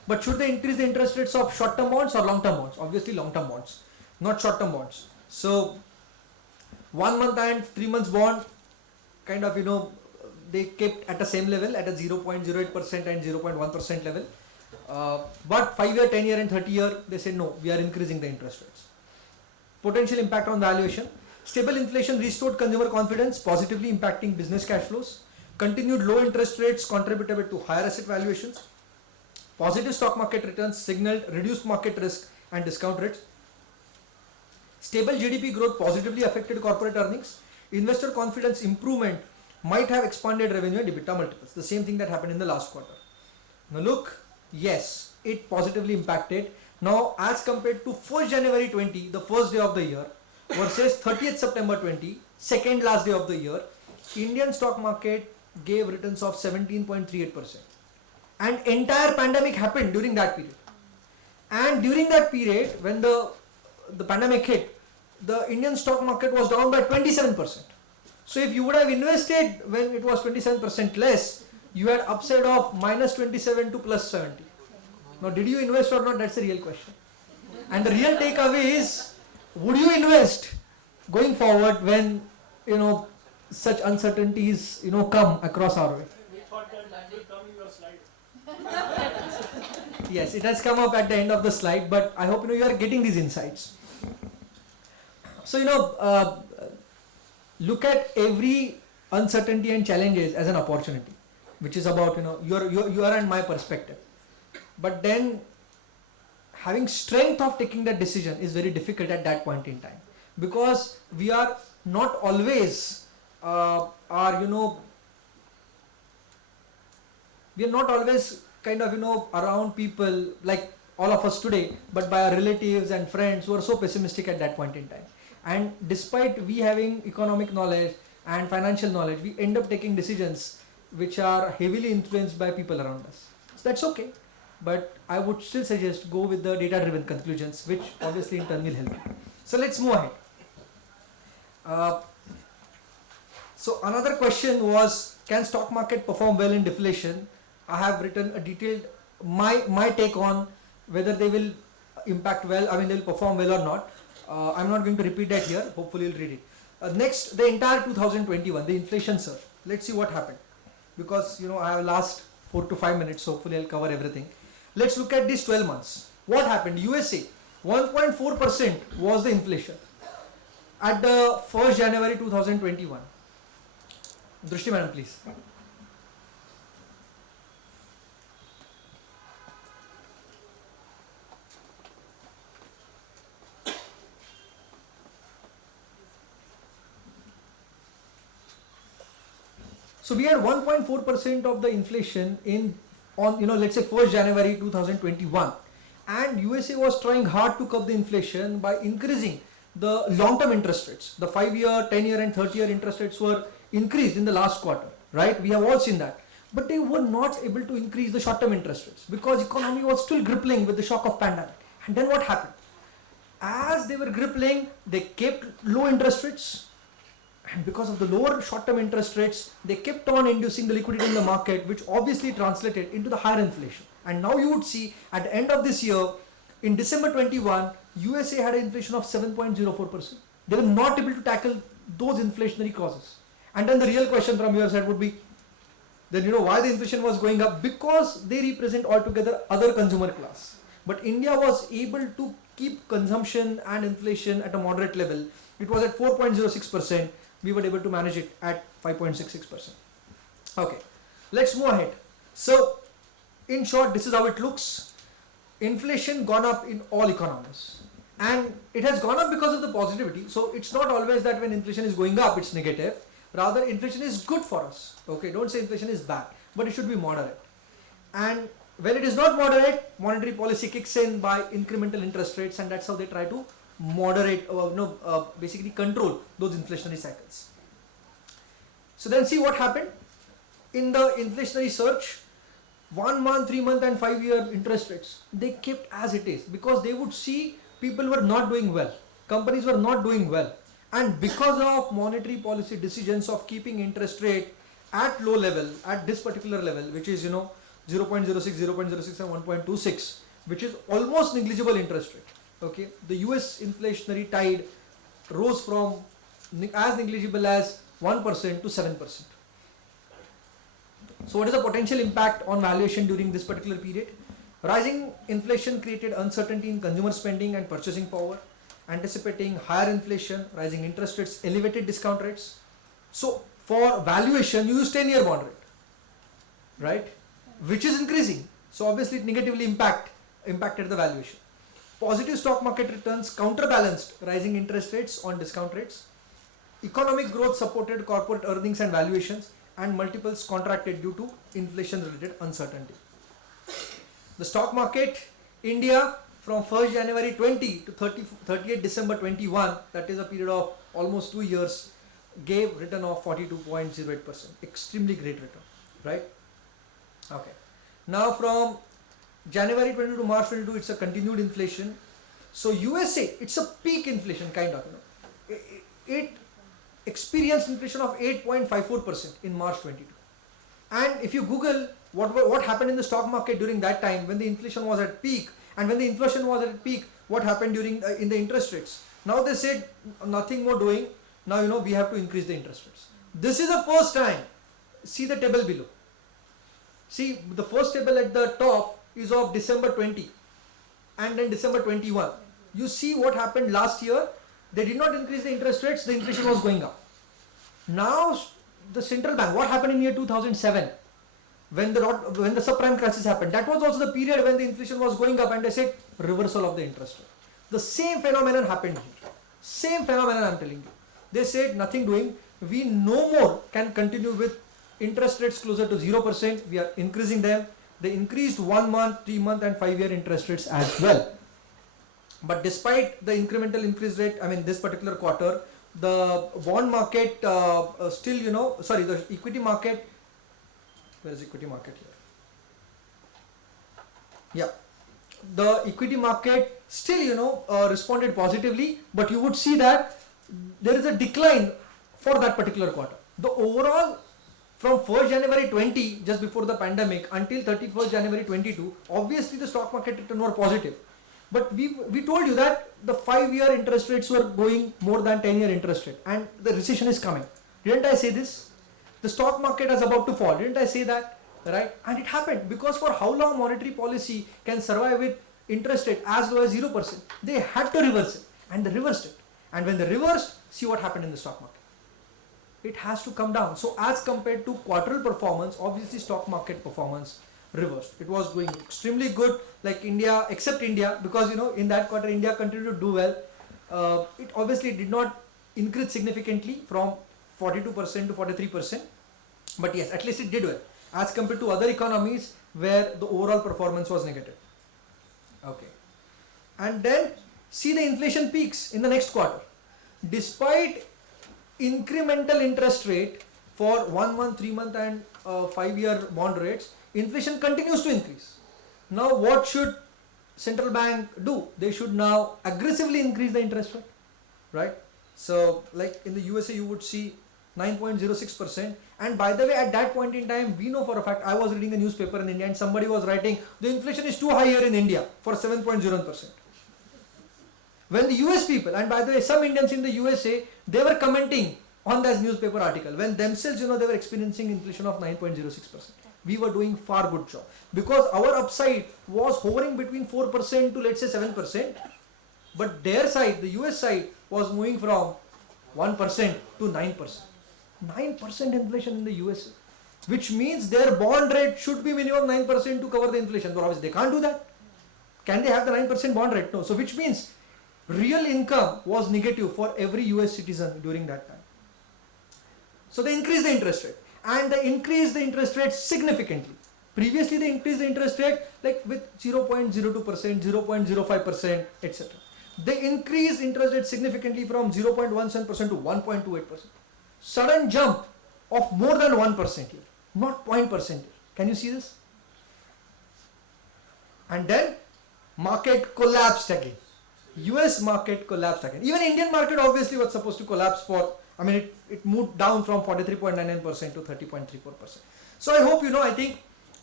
But should they increase the interest rates of short-term bonds or long-term bonds? Obviously long-term bonds, not short-term bonds. So 1 month and 3 months bond, kind of, they kept at the same level at a 0.08% and 0.1% level. But 5-year, 10-year and 30-year, they said no, we are increasing the interest rates. Potential impact on valuation. Stable inflation restored consumer confidence, positively impacting business cash flows. Continued low interest rates contributed to higher asset valuations. Positive stock market returns signaled reduced market risk and discount rates. Stable GDP growth positively affected corporate earnings. Investor confidence improvement might have expanded revenue and EBITDA multiples. The same thing that happened in the last quarter. Now look, yes, it positively impacted. Now as compared to 1st January 20, the first day of the year, versus 30th September 20, second last day of the year, Indian stock market gave returns of 17.38%. And entire pandemic happened during that period. And during that period, when the pandemic hit, the Indian stock market was down by 27%. So if you would have invested when it was 27% less, you had upside of minus 27 to plus 70. Now did you invest or not? That's the real question. And the real takeaway is, would you invest going forward when, such uncertainties, come across our way? We thought that will come in your slide. Yes, it has come up at the end of the slide, but I hope you are getting these insights. So look at every uncertainty and challenges as an opportunity, which is about your and my perspective. But then having strength of taking that decision is very difficult at that point in time, because we are not always we are not always kind of around people like all of us today, but by our relatives and friends who are so pessimistic at that point in time. And despite we having economic knowledge and financial knowledge, we end up taking decisions which are heavily influenced by people around us. So that's okay, but I would still suggest go with the data driven conclusions, which obviously in turn will help you. So let's move ahead. So another question was, can stock market perform well in deflation? I have written a detailed my take on whether they will impact well, they will perform well or not. I'm not going to repeat that here, hopefully you'll read it. Next, the entire 2021, the inflation surge. Let's see what happened, because I have last 4 to 5 minutes, so hopefully I'll cover everything. Let's look at these 12 months. What happened? USA, 1.4% was the inflation at the 1st January 2021. Drishti madam, please. So we had 1.4% of the inflation on let's say 1st January 2021, and USA was trying hard to curb the inflation by increasing the long-term interest rates. The 5-year, 10-year and 30-year interest rates were increased in the last quarter, right? We have all seen that. But they were not able to increase the short-term interest rates because economy was still grappling with the shock of pandemic. And then what happened? As they were grappling, they kept low interest rates. And because of the lower short-term interest rates, they kept on inducing the liquidity in the market, which obviously translated into the higher inflation. And now you would see at the end of this year, in December 21, USA had an inflation of 7.04%. They were not able to tackle those inflationary causes. And then the real question from your side would be, then why the inflation was going up? Because they represent altogether other consumer class. But India was able to keep consumption and inflation at a moderate level. It was at 4.06%. We were able to manage it at 5.66%. Okay, let's move ahead. So, in short, this is how it looks. Inflation gone up in all economies. And it has gone up because of the positivity. So, it's not always that when inflation is going up, it's negative. Rather, inflation is good for us. Okay, don't say inflation is bad, but it should be moderate. And when it is not moderate, monetary policy kicks in by incremental interest rates, and that's how they try to moderate basically control those inflationary cycles. So then see what happened in the inflationary surge. 1 month, 3 month and 5-year interest rates, they kept as it is, because they would see people were not doing well, companies were not doing well, and because of monetary policy decisions of keeping interest rate at low level, at this particular level, which is 0.06, 0.06 and 1.26, which is almost negligible interest rate. Okay, the US inflationary tide rose from as negligible as 1% to 7%. So what is the potential impact on valuation during this particular period? Rising inflation created uncertainty in consumer spending and purchasing power. Anticipating higher inflation, rising interest rates, elevated discount rates. So for valuation, you use 10-year bond rate, right? Which is increasing. So obviously it negatively impacted the valuation. Positive stock market returns counterbalanced rising interest rates on discount rates. Economic growth supported corporate earnings and valuations, and multiples contracted due to inflation-related uncertainty. The stock market, India, from 1st January 20 to 38 December 21, that is a period of almost 2 years, gave return of 42.08%. Extremely great return, right? Okay. Now from January 22 to March 22, it's a continued inflation. So USA, it's a peak inflation kind of, it experienced inflation of 8.54% in March 22. And if you Google what happened in the stock market during that time when the inflation was at peak, and when the inflation was at peak, what happened during in the interest rates? Now they said nothing more doing. Now we have to increase the interest rates. This is the first time. See the table below. See the first table at the top is of December 20 and then December 21. You see what happened last year. They did not increase the interest rates. The inflation was going up. Now the central bank. What happened in year 2007? When the subprime crisis happened, that was also the period when the inflation was going up, and they said reversal of the interest rate. The same phenomenon happened here. Same phenomenon I'm telling you. They said nothing doing. We no more can continue with interest rates closer to 0%. We are increasing them. They increased 1 month, 3 month and 5-year interest rates as well. But despite the incremental increase rate, this particular quarter, the bond market the equity market. Where is equity market here? Yeah, the equity market still responded positively, but you would see that there is a decline for that particular quarter. The overall from 1st January 20, just before the pandemic, until 31st January 22, obviously the stock market return were positive. But we told you that the 5-year interest rates were going more than 10-year interest rate, and the recession is coming. Didn't I say this? The stock market is about to fall. Didn't I say that? Right? And it happened because for how long monetary policy can survive with interest rate as low as 0%? They had to reverse it, and they reversed it. And when they reversed, see what happened in the stock market. It has to come down. So as compared to quarterly performance, obviously stock market performance reversed. It was going extremely good, like India, except India, because in that quarter India continued to do well. It obviously did not increase significantly from 42% to 43%, but yes, at least it did well as compared to other economies where the overall performance was negative. Okay, and then see the inflation peaks in the next quarter. Despite incremental interest rate for 1 month, 3 month and 5-year bond rates, inflation continues to increase. Now what should central bank do? They should now aggressively increase the interest rate, right? So like in the USA you would see 9.06%, and by the way, at that point in time, we know for a fact, I was reading a newspaper in India and somebody was writing the inflation is too high here in India for 7.01%. When the US people, and by the way, some Indians in the USA, they were commenting on that newspaper article when themselves, they were experiencing inflation of 9.06%. We were doing far good job because our upside was hovering between 4% to let's say 7%, but their side, the US side, was moving from 1% to 9%. 9% inflation in the USA, which means their bond rate should be minimum 9% to cover the inflation. But obviously they can't do that. Can they have the 9% bond rate? No. So which means real income was negative for every US citizen during that time. So they increased the interest rate, and they increased the interest rate significantly. Previously they increased the interest rate like with 0.02%, 0.05%, etc. They increased interest rate significantly from 0.17% to 1.28%. Sudden jump of more than 1% here, not 0.% here. Can you see this? And then market collapsed again. US market collapsed again. Even Indian market obviously was supposed to collapse for, it moved down from 43.99% to 30.34%. So I hope I think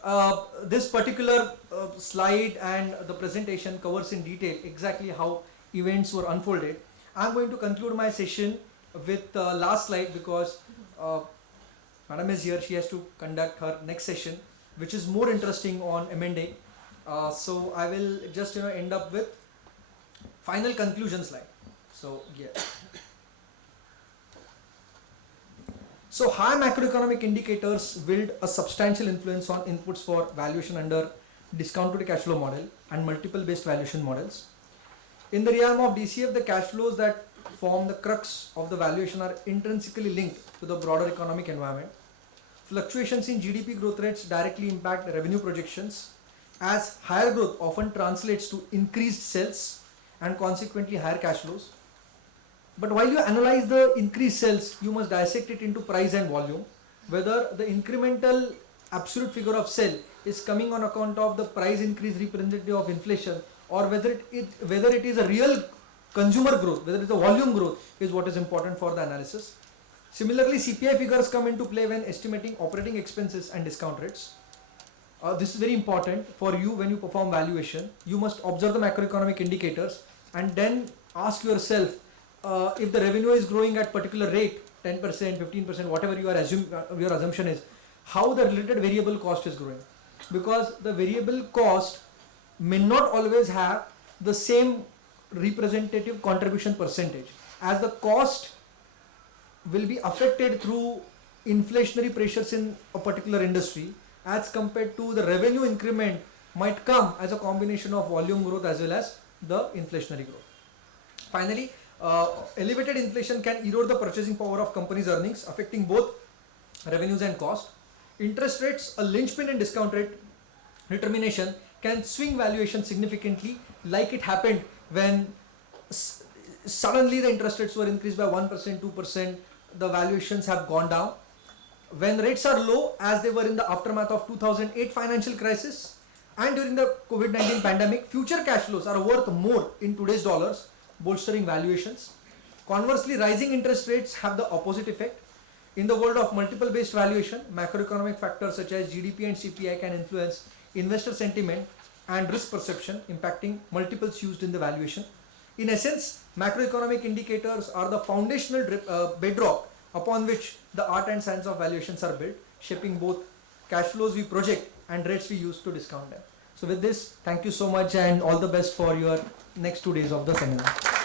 this particular slide and the presentation covers in detail exactly how events were unfolded. I'm going to conclude my session with the last slide because Madam is here. She has to conduct her next session, which is more interesting on M&A. So I will just end up with final conclusion slide. So yeah. So high macroeconomic indicators wield a substantial influence on inputs for valuation under discounted cash flow model and multiple based valuation models. In the realm of DCF, the cash flows that form the crux of the valuation are intrinsically linked to the broader economic environment. Fluctuations in GDP growth rates directly impact revenue projections, as higher growth often translates to increased sales and consequently higher cash flows. But while you analyze the increased sales, you must dissect it into price and volume, whether the incremental absolute figure of sale is coming on account of the price increase representative of inflation, or whether it is a real consumer growth, whether it is a volume growth is what is important for the analysis. Similarly, CPI figures come into play when estimating operating expenses and discount rates. This is very important for you when you perform valuation. You must observe the macroeconomic indicators and then ask yourself if the revenue is growing at particular rate, 10%, 15%, whatever your assumption is, how the related variable cost is growing. Because the variable cost may not always have the same representative contribution percentage, as the cost will be affected through inflationary pressures in a particular industry, as compared to the revenue increment might come as a combination of volume growth as well as the inflationary growth. Finally, elevated inflation can erode the purchasing power of companies' earnings, affecting both revenues and cost. Interest rates, a linchpin in discount rate determination, can swing valuation significantly, like it happened when suddenly the interest rates were increased by 1%, 2%, the valuations have gone down. When rates are low, as they were in the aftermath of 2008 financial crisis and during the COVID-19 pandemic, future cash flows are worth more in today's dollars, bolstering valuations. Conversely, rising interest rates have the opposite effect. In the world of multiple based valuation, macroeconomic factors such as GDP and CPI can influence investor sentiment and risk perception, impacting multiples used in the valuation. In essence, macroeconomic indicators are the foundational bedrock upon which the art and science of valuations are built, shaping both cash flows we project and rates we use to discount them. So with this, thank you so much and all the best for your next 2 days of the seminar.